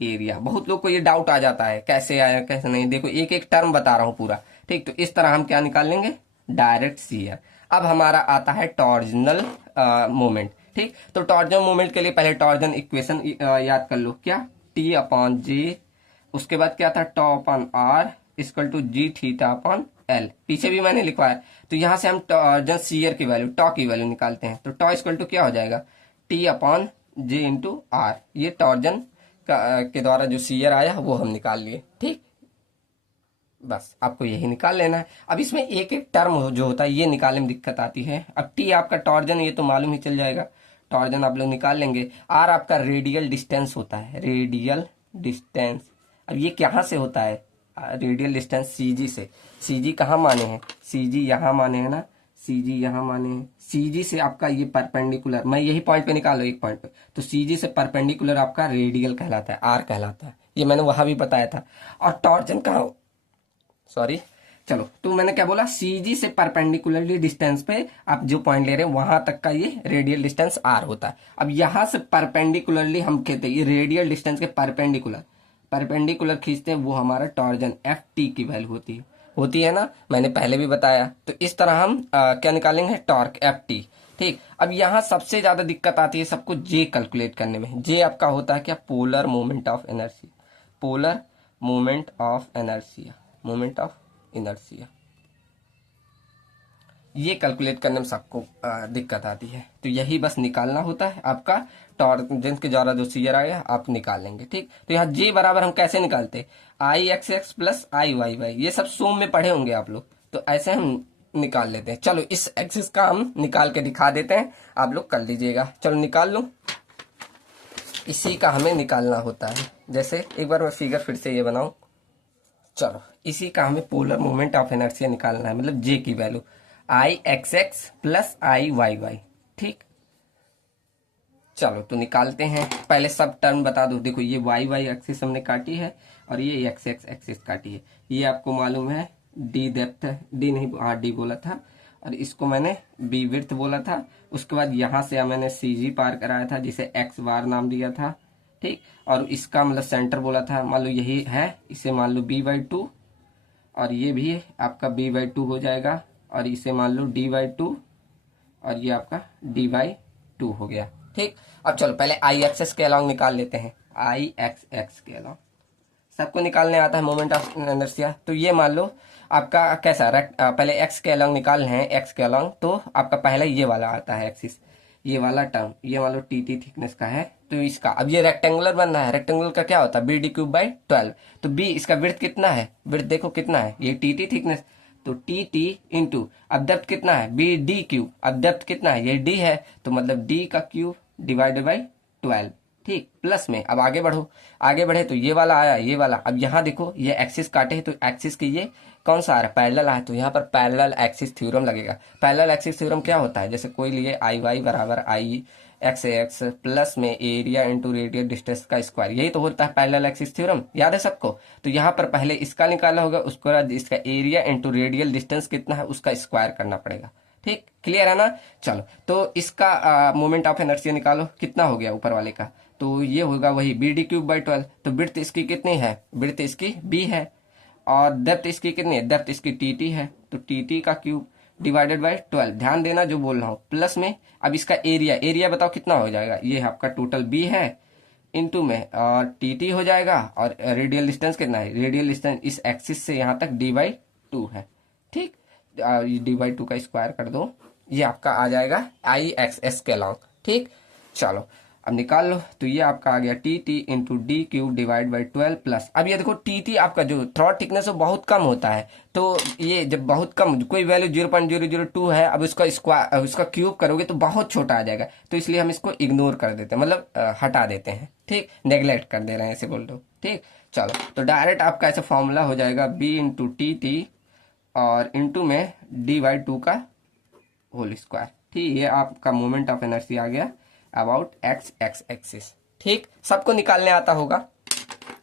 एरिया। बहुत लोग को ये डाउट आ जाता है कैसे आया कैसे नहीं, देखो एक एक टर्म बता रहा हूं पूरा, ठीक। तो इस तरह हम क्या निकाल लेंगे, डायरेक्ट सीएन। अब हमारा आता है टॉर्जनल मोमेंट, ठीक। तो टॉर्जनल मोमेंट के लिए पहले टॉर्जन इक्वेशन याद कर लो, क्या, टी अपॉन जे, उसके बाद क्या था, tau upon R equal to G theta upon L, पीछे भी मैंने लिखवाया। तो यहां से हम टॉर्जन सीयर की वैल्यू, टॉ की वैल्यू निकालते हैं। तो टॉ इक्वल टू क्या हो जाएगा, T upon J into R. ये टॉर्जन के द्वारा जो सीयर आया वो हम निकाल लिए, ठीक। बस आपको यही निकाल लेना है। अब इसमें एक एक टर्म जो होता है ये निकालने में दिक्कत आती है। अब टी आपका टॉर्जन, ये तो मालूम ही चल जाएगा, टॉर्जन आप लोग निकाल लेंगे। आर आपका रेडियल डिस्टेंस होता है, रेडियल डिस्टेंस। अब ये कहाँ से होता है, रेडियल डिस्टेंस सीजी से। सीजी कहाँ माने हैं, सीजी यहाँ माने हैं ना, सीजी यहाँ माने हैं। सीजी से आपका ये परपेंडिकुलर, मैं यही पॉइंट पे निकालो एक पॉइंट पे, तो सीजी से परपेंडिकुलर आपका रेडियल कहलाता है, आर कहलाता है। ये मैंने वहां भी बताया था। और टॉर्जन कहाँ, सॉरी, चलो, तो मैंने क्या बोला, सीजी से परपेंडिकुलरली डिस्टेंस पे आप जो पॉइंट ले रहे हैं वहां तक का ये रेडियल डिस्टेंस आर होता है। अब यहां से परपेंडिकुलरली हम कहते हैं, ये रेडियल डिस्टेंस के परपेंडिकुलर खींचते हैं, वो हमारा टॉर्जन एफ टी की वैल्यू होती है ना, मैंने पहले भी बताया। तो इस तरह हम क्या निकालेंगे, टॉर्क एफ टी, ठीक। अब यहाँ सबसे ज्यादा दिक्कत आती है सबको जे कैलकुलेट करने में। जे आपका होता है क्या, polar moment of inertia, polar moment of inertia, moment of inertia, ये कैलकुलेट करने में सबको दिक्कत आती है। तो यही बस निकालना होता है आपका, टॉर्जेंस के द्वारा जो सीयर आएगा आप निकाल लेंगे, ठीक। तो यहाँ जे बराबर हम कैसे निकालते, आई एक्स एक्स प्लस आई वाई वाई, ये सब सोम में पढ़े होंगे आप लोग, तो ऐसे हम निकाल लेते हैं। चलो इस एक्सिस का हम निकाल के दिखा देते हैं, आप लोग कर लीजिएगा। चलो निकाल लो, इसी का हमें निकालना होता है। जैसे एक बार मैं फिगर फिर से ये बनाऊं, चलो इसी का हमें पोलर मोमेंट ऑफ इनर्शिया निकालना है, मतलब जे की वैल्यू आई एक्स एक्स प्लस आई वाई वाई, ठीक। चलो तो निकालते हैं, पहले सब टर्म बता दो। देखो ये वाई वाई एक्सिस हमने काटी है और ये एक्स एक्स एक्सिस काटी है। ये आपको मालूम है डी डेप्थ, डी नहीं, हाँ डी बोला था, और इसको मैंने बी विड्थ बोला था। उसके बाद यहाँ से मैंने सी जी पार कराया था, जिसे एक्स बार नाम दिया था, ठीक। और इसका मतलब सेंटर बोला था, मान लो यही है, इसे मान लो बी बाई टू, और ये भी आपका बी बाई टू हो जाएगा, और इसे मान लो डी बाई टू, और ये आपका डी बाई टू हो गया, ठीक। अब चलो पहले आई एक्स के अलॉन्ग निकाल लेते हैं, आई एक्स एक्स के अलॉन्ग सबको निकालने आता है मोमेंट ऑफ इनर्शिया। तो ये मान लो आपका कैसा, पहले एक्स के अलॉन्ग निकालने हैं, एक्स के अलॉन्ग, तो आपका पहले ये वाला आता है एक्सिस, ये वाला टर्म, ये मान लो टी टी थिकनेस का है, तो इसका अब ये रेक्टेंगुलर बन रहा है। रेक्टेंगुलर का क्या होता है, बी डी क्यूब बाई 12। तो बी इसका विड्थ कितना है, विड्थ देखो कितना है, ये टी टी थिकनेस, तो टी टी इंटू अब डेप्थ कितना है, बी डी क्यूब, अब डेप्थ कितना है, ये डी है, तो मतलब डी का क्यूब डिवाइडेड बाई 12, ठीक। प्लस में अब आगे बढ़ो, आगे बढ़े तो ये वाला आया, ये वाला। अब यहाँ देखो ये एक्सिस काटे है, तो एक्सिस की ये कौन सा आ रहा है, पैरेलल आया, तो यहाँ पर पैरेलल एक्सिस थ्योरम लगेगा। पैरेलल एक्सिस थ्योरम क्या होता है, जैसे कोई लिए आई वाई बराबर आई एक्स एक्स प्लस में एरिया इंटू रेडियल डिस्टेंस का स्क्वायर, यही तो होता है पैरेलल एक्सिस थ्योरम, याद है सबको। तो यहाँ पर पहले इसका निकाला होगा, उसके बाद इसका एरिया इंटू रेडियल डिस्टेंस कितना है उसका स्क्वायर करना पड़ेगा, ठीक। क्लियर है ना। चलो तो इसका मोमेंट ऑफ इनर्शिया निकालो, कितना हो गया ऊपर वाले का, तो ये होगा वही बी डी क्यूब बाई 12। तो विड्थ इसकी कितनी है, विड्थ इसकी बी है, और डेप्थ इसकी कितनी है, डेप्थ इसकी टी टी है, तो टी टी का क्यूब डिवाइडेड बाई 12, ध्यान देना जो बोल रहा हूँ, प्लस में अब इसका एरिया, एरिया बताओ कितना हो जाएगा, ये आपका टोटल बी है इंटू में और टी टी हो जाएगा, और रेडियल डिस्टेंस कितना है, रेडियल डिस्टेंस इस एक्सिस से यहाँ तक डी बाई टू है, ठीक। डी बाई टू का स्क्वायर कर दो, ये आपका आ जाएगा आई एक्स एस के लॉन्ग, ठीक। चलो अब निकाल लो, तो ये आपका आ गया T T into D cube divide by 12 plus, अब ये देखो टी टी आपका जो थ्रॉट थिकनेस है बहुत कम होता है, तो ये जब बहुत कम कोई वैल्यू 0.002 है, अब उसका स्क्वायर उसका क्यूब करोगे तो बहुत छोटा आ जाएगा, तो इसलिए हम इसको इग्नोर कर देते हैं, मतलब हटा देते हैं, ठीक, नेग्लेक्ट कर दे रहे हैं ऐसे बोल दो, ठीक। चलो, तो डायरेक्ट आपका ऐसा फॉर्मूला हो जाएगा बी इंटू टी टी और इंटू में डी बाई 2 का होल स्क्वायर, ठीक। ये आपका मोमेंट ऑफ एनर्जी आ गया अबाउट एक्स एक्स एक्सिस, ठीक। सबको निकालने आता होगा।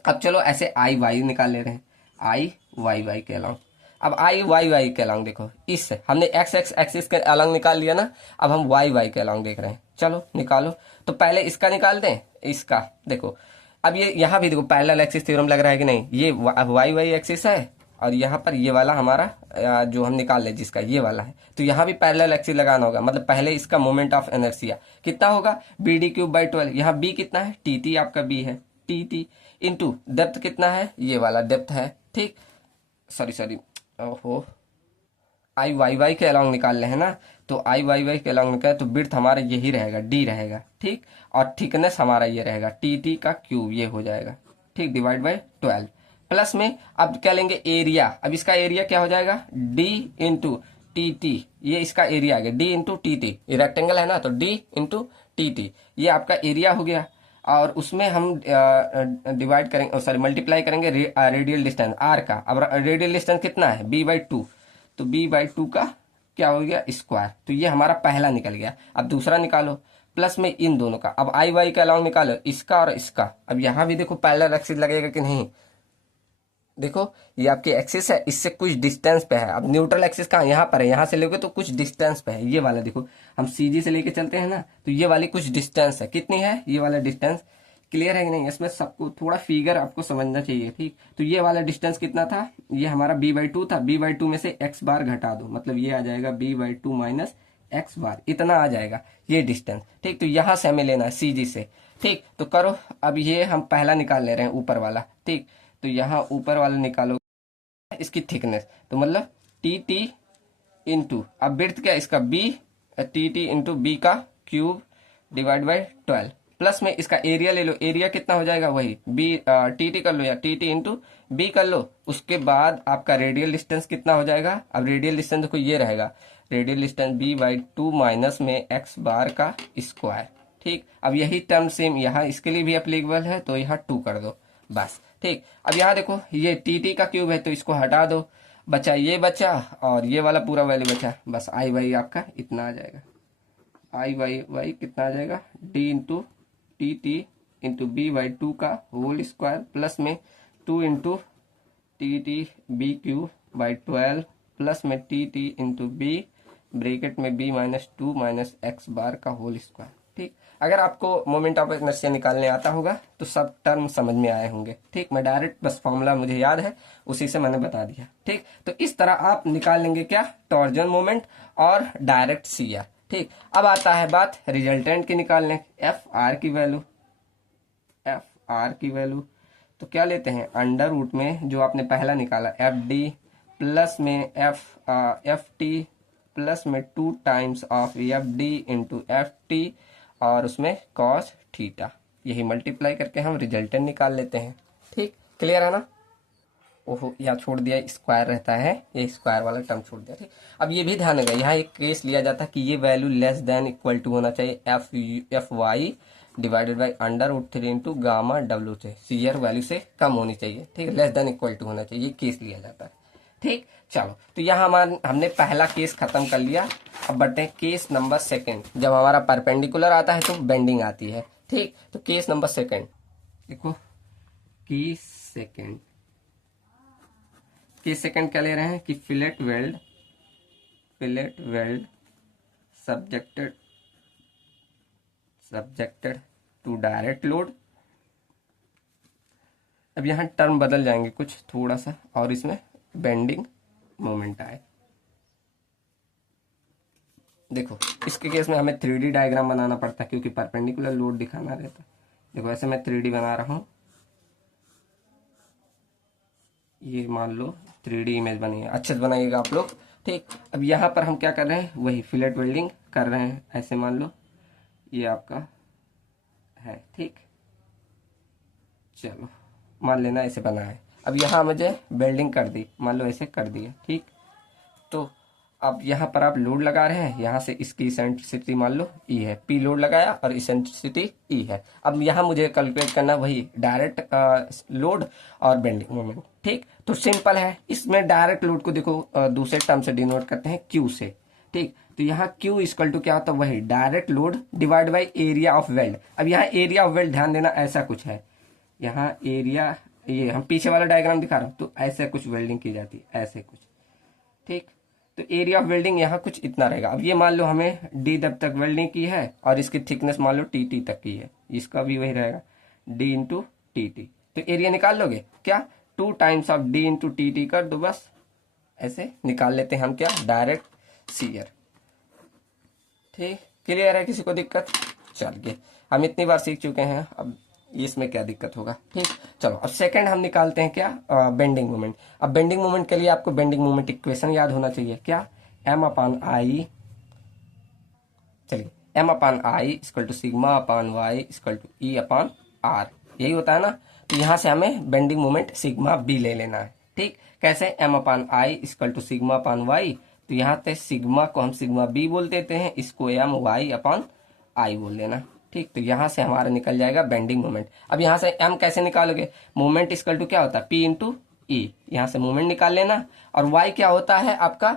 अब चलो ऐसे आई वाई निकाल ले रहे हैं, आई वाई वाई के अलॉन्ग। अब आई वाई वाई के अलॉन्ग देखो, इस हमने एक्स एक्स एक्सिस के अलॉन्ग निकाल लिया ना, अब हम वाई वाई के अलॉन्ग देख रहे हैं। चलो निकालो, तो पहले इसका निकाल दें, इसका देखो। अब ये यहाँ भी देखो पैरेलल एक्सिस थ्योरम लग रहा है कि नहीं, ये वाई वाई एक्सिस है और यहाँ पर ये वाला हमारा जो हम निकाल ले जिसका ये वाला है, तो यहाँ भी पैरेलल एक्सिस लगाना होगा, मतलब पहले इसका मोमेंट ऑफ इनर्शिया कितना होगा, बी डी क्यूब बाई 12, यहाँ बी कितना है, टी टी आपका बी है, टी टी इंटू डेप्थ कितना है, ये वाला डेप्थ है, ठीक। सॉरी ओहो, आई वाई वाई के अलॉन्ग निकाल रहे हैं ना, तो आई वाई वाई के अलॉन्ग निकाल तो विड्थ हमारा यही रहेगा, डी रहेगा, ठीक। और थिकनेस हमारा ये रहेगा टी टी का क्यूब, ये हो जाएगा, ठीक, डिवाइड बाई 12 प्लस में अब क्या लेंगे एरिया, अब इसका एरिया क्या हो जाएगा, डी इंटू टी टी, ये इसका एरिया आ गया डी इंटू टी टी, ये रेक्टेंगल है ना, तो डी इंटू टी टी ये आपका एरिया हो गया। और उसमें हम डिवाइड करेंगे, सॉरी मल्टीप्लाई करेंगे रेडियल डिस्टेंस आर का। अब रेडियल डिस्टेंस कितना है, बी बाई 2, तो बी बाई 2 का क्या हो गया स्क्वायर, तो ये हमारा पहला निकल गया। अब दूसरा निकालो प्लस में इन दोनों का, अब आई वाई का अलॉन्ग निकालो, इसका और इसका। अब यहाँ भी देखो पैरेलल एक्सिस लगेगा कि नहीं, देखो ये आपकी एक्सिस है, इससे कुछ डिस्टेंस पे है। अब न्यूट्रल एक्सिस कहाँ, यहाँ पर है, यहाँ से लेके तो कुछ डिस्टेंस पे है, ये वाला देखो हम सीजी से लेके चलते हैं ना, तो ये वाली कुछ डिस्टेंस है, कितनी है ये वाला डिस्टेंस, क्लियर है कि नहीं, इसमें सबको थोड़ा फिगर आपको समझना चाहिए, ठीक। तो ये वाला डिस्टेंस कितना था, ये हमारा बी बाई 2 था, बी बाई 2 में से एक्स बार घटा दो, मतलब ये आ जाएगा बी बाई 2 माइनस एक्स बार, इतना आ जाएगा ये डिस्टेंस, ठीक। तो यहाँ से हमें लेना है सीजी से, ठीक। तो करो, अब ये हम पहला निकाल ले रहे हैं ऊपर वाला, ठीक। तो यहाँ ऊपर वाला निकालो इसकी थिकनेस, तो मतलब टी टी इंटू, अब बिर्थ क्या इसका B, T T into B का क्यूब डिवाइड बाई 12 प्लस में इसका एरिया ले लो, एरिया कितना हो जाएगा वही बी टी टी कर लो या टी टी इंटू बी कर लो। उसके बाद आपका रेडियल डिस्टेंस कितना हो जाएगा, अब रेडियल डिस्टेंस देखो ये रहेगा, radial distance B by 2 minus में एक्स बार का स्क्वायर, ठीक। अब यही टर्म सेम यहाँ इसके लिए भी एप्लीकेबल है, तो यहाँ 2 कर दो बस, ठीक। अब यहाँ देखो ये टी टी का क्यूब है, तो इसको हटा दो, बचा ये बचा और ये वाला पूरा वैल्यू बचा, बस आई वाई आपका इतना आ जाएगा, आई वाई वाई कितना आ जाएगा, D into T T into B by 2 का होल स्क्वायर प्लस में 2 into T T B cube by 12 plus में T T into B bracket में B minus 2 minus X bar का होल स्क्वायर, ठीक। अगर आपको मोमेंट ऑफ इनर्शिया निकालने आता होगा तो सब टर्म समझ में आए होंगे, ठीक। मैं डायरेक्ट बस फॉर्मूला मुझे याद है उसी से मैंने बता दिया, ठीक। तो इस तरह आप निकाल लेंगे क्या, टॉर्जन मोमेंट और डायरेक्ट शियर, ठीक। अब आता है बात रिजल्टेंट की निकालने, एफ आर की वैल्यू, एफ आर की वैल्यू तो क्या लेते हैं अंडर रूट में जो आपने पहला निकाला एफ डी प्लस में एफ टी प्लस में 2 times of F D into F T और उसमें कॉस थीटा, यही मल्टीप्लाई करके हम रिजल्टेंट निकाल लेते हैं, ठीक। क्लियर है ना, ओहो यहाँ छोड़ दिया स्क्वायर रहता है, ये स्क्वायर वाला टर्म छोड़ दिया, ठीक। अब ये भी ध्यान रखिए यहाँ एक केस लिया जाता है कि ये value less than equal to होना चाहिए F Y divided by under root 3 into gamma W से, सीयर वैल्यू से कम होनी चाहिए, ठीक, लेस देन इक्वल टू होना चाहिए, ये केस लिया जाता है, ठीक। चलो, तो यहाँ हमने पहला केस खत्म कर लिया। अब बढ़ते हैं केस नंबर सेकंड, जब हमारा परपेंडिकुलर आता है तो बेंडिंग आती है, ठीक। तो केस नंबर सेकंड देखो, केस सेकंड क्या ले रहे हैं कि fillet weld subjected to direct load. अब यहाँ टर्म बदल जाएंगे कुछ थोड़ा सा और इसमें बेंडिंग मोमेंट आए। देखो इसके केस में हमें 3D डायग्राम बनाना पड़ता है क्योंकि परपेंडिकुलर लोड दिखाना रहता है। देखो ऐसे मैं 3D बना रहा हूँ, ये मान लो 3D इमेज बनी है, अच्छे से बनाइएगा आप लोग, ठीक। अब यहाँ पर हम क्या कर रहे हैं, वही फिलेट वेल्डिंग कर रहे हैं, ऐसे मान लो ये आपका है। ठीक, चलो मान लेना ऐसे बना है। अब यहाँ मुझे वेल्डिंग कर दी, मान लो ऐसे कर दिया। ठीक, तो अब यहाँ पर आप लोड लगा रहे हैं, यहाँ से इसकी इसेंट्रिसिटी मान लो ई है, पी लोड लगाया और इसेंट्रिसिटी ई है। अब यहाँ मुझे कैलकुलेट करना वही डायरेक्ट लोड और बेंडिंग मोमेंट। ठीक, तो सिंपल है, इसमें डायरेक्ट लोड को देखो दूसरे टर्म से डिनोट करते हैं क्यू से। ठीक, तो यहाँ क्यू इक्वल टू क्या होता है, वही direct load divide by area of weld. अब यहाँ एरिया ऑफ वेल्ड ध्यान देना ऐसा कुछ है, यहाँ एरिया, ये हम पीछे वाला डायग्राम दिखा रहा हूँ, तो ऐसे कुछ वेल्डिंग की जाती है, ऐसे कुछ। ठीक, तो एरिया ऑफ वेल्डिंग यहाँ कुछ इतना रहेगा। अब ये मान लो हमें डी तब तक वेल्डिंग की है और इसकी थिकनेस मान लो टी टी तक की है, इसका भी वही रहेगा डी इंटू टी टी। तो एरिया निकाल लोगे क्या, 2 times of D into T T कर दो, बस ऐसे निकाल लेते हैं हम क्या, डायरेक्ट सीयर। ठीक, क्लियर है, किसी को दिक्कत? चलिए हम इतनी बार सीख चुके हैं, अब इसमें क्या दिक्कत होगा। ठीक, चलो अब सेकंड हम निकालते हैं क्या, बेंडिंग मोमेंट। अब बेंडिंग मोमेंट के लिए आपको बेंडिंग मोमेंट इक्वेशन याद होना चाहिए, क्या, एम अपान आई, चलिए M upon I equal to sigma upon Y equal to E upon R, यही होता है ना। तो यहाँ से हमें बेंडिंग मोमेंट सिग्मा बी ले लेना है। ठीक, कैसे, M upon I equal to sigma upon Y, तो यहाँ पे सिग्मा को हम सिग्मा बी बोल देते हैं, इसको एम वाई अपान आई बोल देना। ठीक, तो यहां से हमारा निकल जाएगा बेंडिंग मोमेंट। अब यहां से m कैसे निकालोगे, मोमेंट इक्वल टू क्या होता है, p इंटू ई, यहां से मोमेंट निकाल लेना। और y क्या होता है आपका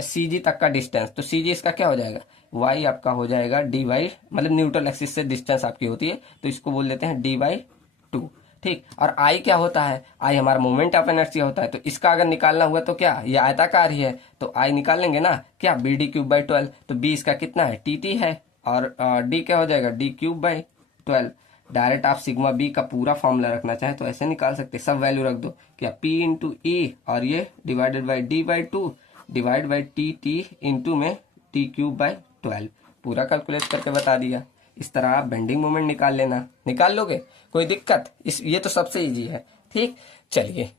सी जी तक का डिस्टेंस, तो सी जी इसका क्या हो जाएगा, y आपका हो जाएगा डी वाई, मतलब न्यूट्रल एक्सिस से डिस्टेंस आपकी होती है, तो इसको बोल देते हैं डी वाई 2। ठीक, और I क्या होता है, I हमारा मोमेंट ऑफ इनर्शिया होता है, तो इसका अगर निकालना हुआ तो क्या, ये आयताकार ही है, तो I निकाल लेंगे ना, क्या, बी डी क्यूब बाई 12, तो B इसका कितना है, टी टी है, और D क्या हो जाएगा, डी क्यूब बाई 12। डायरेक्ट आप सिग्मा बी का पूरा फॉर्मूला रखना चाहे तो ऐसे निकाल सकते, सब वैल्यू रख दो, क्या, P इंटू ई और ये divided by D by 2 divide by T T into में टी क्यूब बाई 12, पूरा कैलकुलेट करके बता दिया। इस तरह आप बेंडिंग मोमेंट निकाल लेना, निकाल लोगे, कोई दिक्कत, इस ये तो सबसे इजी है। ठीक, चलिए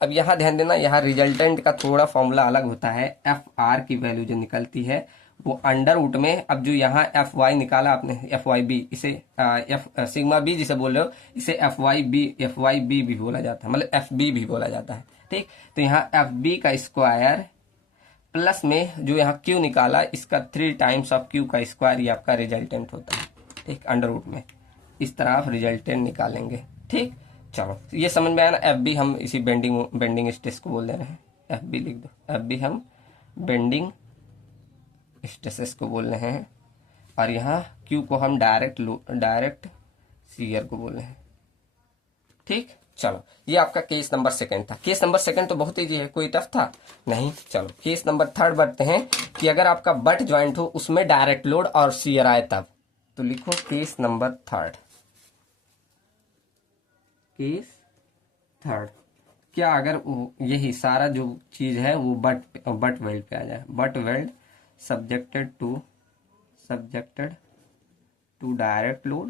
अब यहाँ ध्यान देना, यहाँ रिजल्टेंट का थोड़ा फॉर्मूला अलग होता है, एफ आर की वैल्यू जो निकलती है वो अंडर रूट में, अब जो यहाँ एफ वाई निकाला आपने, एफ वाई बी, इसे एफ सिग्मा बी जिसे बोल रहे हो, इसे एफ वाई बी भी बोला जाता है, मतलब एफ बी भी बोला जाता है। ठीक, तो यहाँ एफ बी का स्क्वायर प्लस में जो यहाँ क्यू निकाला, इसका 3 टाइम्स ऑफ क्यू का स्क्वायर, ये आपका रिजल्टेंट होता है। ठीक, अंडर रूट में इस तरह आप रिजल्टेंट निकालेंगे। ठीक, चलो ये समझ में आया ना, एफ बी हम इसी बेंडिंग स्ट्रेस को बोल दे रहे हैं, एफ बी लिख दो, एफ बी हम बेंडिंग स्ट्रेसेस को बोल रहे हैं, और यहाँ क्यू को हम डायरेक्ट सीयर को बोल रहे हैं। ठीक, चलो ये आपका केस नंबर सेकंड था। केस नंबर सेकंड तो बहुत इजी है, कोई टफ था नहीं। चलो केस नंबर थर्ड बढ़ते हैं कि अगर आपका बट ज्वाइंट हो, उसमें डायरेक्ट लोड और सीयर आए तब, तो लिखो case number third. Case third क्या, अगर यही सारा जो चीज है वो बट वेल्ड पे आ जाए, butt weld subjected to direct load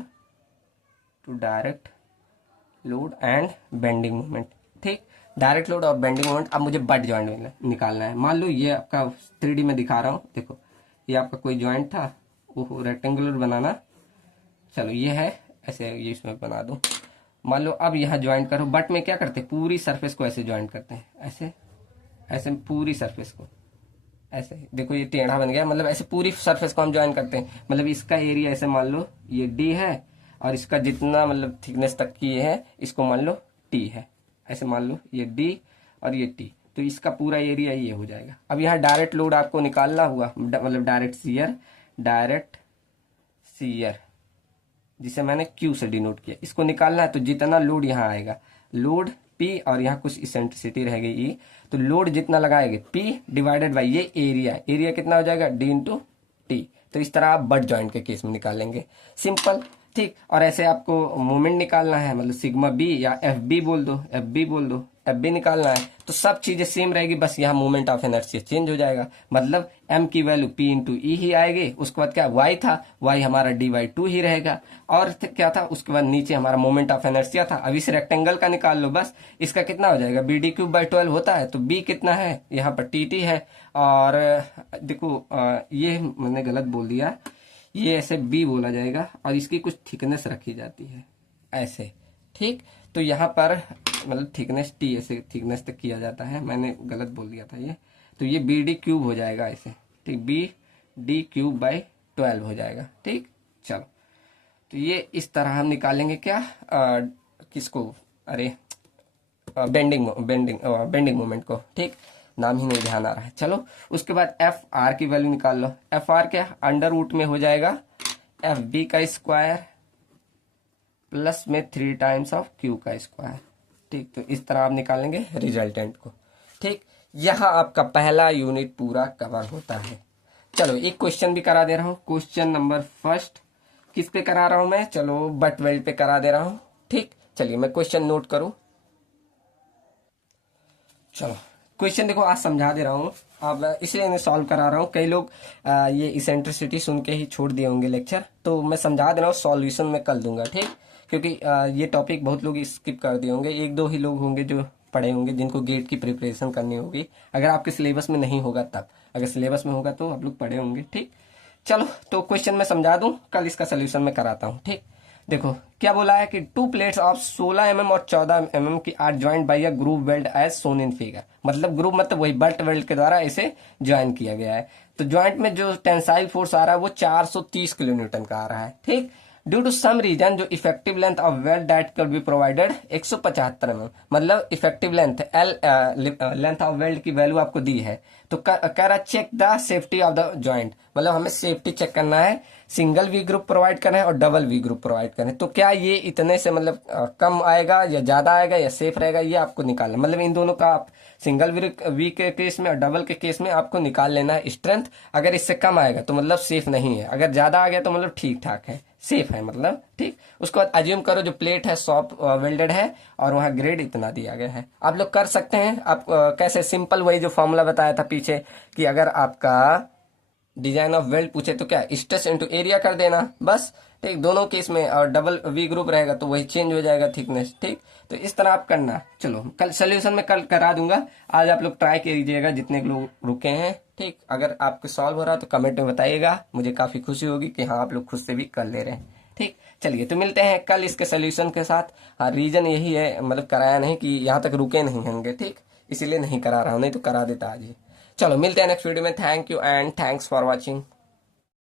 and bending moment. ठीक, डायरेक्ट लोड और बेंडिंग मोमेंट। अब मुझे बट ज्वाइंट निकालना है। मान लो ये आपका 3D में दिखा रहा हूँ, देखो ये आपका कोई ज्वाइंट था, वो रेक्टेंगुलर बनाना, चलो ये है ऐसे, ये इसमें बना दो। मान लो अब यहाँ ज्वाइंट करो, बट में क्या करते हैं, पूरी सरफेस को ऐसे ज्वाइंट करते हैं, ऐसे ऐसे पूरी सरफेस को ऐसे, देखो ये टेढ़ा बन गया, मतलब ऐसे पूरी सरफेस को हम ज्वाइन करते हैं। मतलब इसका एरिया ऐसे मान लो ये डी है, और इसका जितना मतलब थिकनेस तक की ये है, इसको मान लो टी है, ऐसे मान लो ये डी और ये टी, तो इसका पूरा एरिया ये हो जाएगा। अब यहाँ डायरेक्ट लोड आपको निकालना हुआ, मतलब डायरेक्ट सीयर जिसे मैंने क्यू से डिनोट किया, इसको निकालना है। तो जितना लोड यहाँ आएगा, लोड पी और यहाँ कुछ इसेंट्रिसिटी रहेगी ई, तो लोड जितना लगाएंगे पी डिवाइडेड बाई ये एरिया कितना हो जाएगा, डी इंटू टी। तो इस तरह आप बट जॉइंट के केस में निकालेंगे, सिंपल। ठीक, और ऐसे आपको मोमेंट निकालना है, मतलब सिग्मा बी या एफ बी बोल दो, एफ बी निकालना है, तो सब चीजें सेम रहेगी, बस यहाँ मोमेंट ऑफ इनर्शिया चेंज हो जाएगा। मतलब एम की वैल्यू पी इंटू ई ही आएगी, उसके बाद क्या वाई था, वाई हमारा डी वाई 2 ही रहेगा, और क्या था उसके बाद नीचे हमारा मोमेंट ऑफ इनर्शिया था। अब इस रेक्टेंगल का निकाल लो, बस इसका कितना हो जाएगा, बी डी क्यूब बाई 12 होता है, तो बी कितना है, यहाँ पर टी टी है। और देखो ये मैंने गलत बोल दिया, ये ऐसे बी बोला जाएगा और इसकी कुछ थिकनेस रखी जाती है ऐसे, ठीक। तो यहाँ पर मतलब थिकनेस टी ऐसे थिकनेस तक किया जाता है, मैंने गलत बोल दिया था ये। तो ये बी डी क्यूब हो जाएगा ऐसे, ठीक, बी डी क्यूब बाई 12 हो जाएगा, ठीक। चलो, तो ये इस तरह हम निकालेंगे क्या, किसको, अरे बेंडिंग मोमेंट को, ठीक। नाम ही नहीं ध्यान आ रहा है। चलो, उसके बाद एफ आर की वैल्यू निकाल लो। एफ आर क्या, अंडर रूट में हो जाएगा एफ बी का स्क्वायर प्लस में 3 टाइम्स ऑफ क्यू का स्क्वायर, ठीक। तो इस तरह आप निकालेंगे रिजल्टेंट को, ठीक। यहाँ आपका पहला यूनिट पूरा कवर होता है। चलो, एक क्वेश्चन भी करा दे रहा हूँ। क्वेश्चन नंबर फर्स्ट किस पे करा रहा हूं मैं, चलो बट वेल्ड पे करा दे रहा हूं, ठीक। चलिए मैं क्वेश्चन नोट करूं। चलो, क्वेश्चन देखो आज समझा दे रहा हूँ, अब इसलिए मैं सॉल्व करा रहा हूँ। कई लोग ये इसेंट्रिसिटी सुन के ही छोड़ दिए होंगे लेक्चर, तो मैं समझा दे रहा हूँ, सॉल्यूशन मैं कल दूंगा, ठीक। क्योंकि ये टॉपिक बहुत लोग स्किप कर दिए होंगे, एक दो ही लोग होंगे जो पढ़े होंगे, जिनको गेट की प्रिपरेशन करनी होगी। अगर आपके सिलेबस में नहीं होगा तब, अगर सिलेबस में होगा तो आप लोग पढ़े होंगे, ठीक। चलो, तो क्वेश्चन मैं समझा दूं, कल इसका सोल्यूशन मैं कराता हूं, ठीक। देखो क्या बोला है कि 2 प्लेट्स ऑफ 16 mm और 14 mm की are joint by a groove weld as shown in figure. मतलब ग्रूव मतलब वही बट वेल्ड के द्वारा इसे ज्वाइन किया गया है। तो ज्वाइंट में जो टेंसाइल फोर्स आ रहा है वो 430 किलो न्यूटन का आ रहा है, ठीक। ड्यू टू सम रीजन जो effective length of weld that can be provided 175 mm, मतलब effective length L length of weld की वैल्यू आपको दी है। तो कह रहा check the safety of the joint, मतलब हमें सेफ्टी चेक करना है, सिंगल वी ग्रुप प्रोवाइड करना है और डबल वी ग्रुप प्रोवाइड करना है। तो क्या ये इतने से मतलब कम आएगा या ज्यादा आएगा या सेफ रहेगा, ये आपको निकालना, मतलब इन दोनों का आप सिंगल वी के केस में और डबल के केस में आपको निकाल लेना है स्ट्रेंथ। अगर इससे कम आएगा तो मतलब सेफ नहीं है, अगर ज्यादा आ गया तो मतलब ठीक ठाक है, सेफ है मतलब, ठीक। उसके बाद अज्यूम करो जो प्लेट है सॉफ्ट वेल्डेड है और वहां ग्रेड इतना दिया गया है। आप लोग कर सकते हैं, आप कैसे, सिंपल वही जो फॉर्मूला बताया था पीछे कि अगर आपका डिजाइन ऑफ वेल्ड पूछे तो क्या स्ट्रेस इनटू एरिया कर देना बस, ठीक। दोनों केस में और डबल वी ग्रुप रहेगा तो वही चेंज हो जाएगा थिकनेस, ठीक। तो इस तरह आप करना। चलो, कल सोल्यूशन में कल करा दूंगा, आज आप लोग ट्राई कीजिएगा जितने लोग रुके हैं, ठीक। अगर आपको सॉल्व हो रहा है तो कमेंट में बताइएगा, मुझे काफी खुशी होगी कि हाँ आप लोग खुद से भी कर ले रहे हैं, ठीक। चलिए, तो मिलते हैं कल इसके सोल्यूशन के साथ। हाँ, रीजन यही है, मतलब कराया नहीं कि यहाँ तक रुके नहीं होंगे, ठीक, इसीलिए नहीं करा रहा हूँ, नहीं तो करा देता आज ही। चलो, मिलते हैं नेक्स्ट वीडियो में। Thank you and thanks for watching.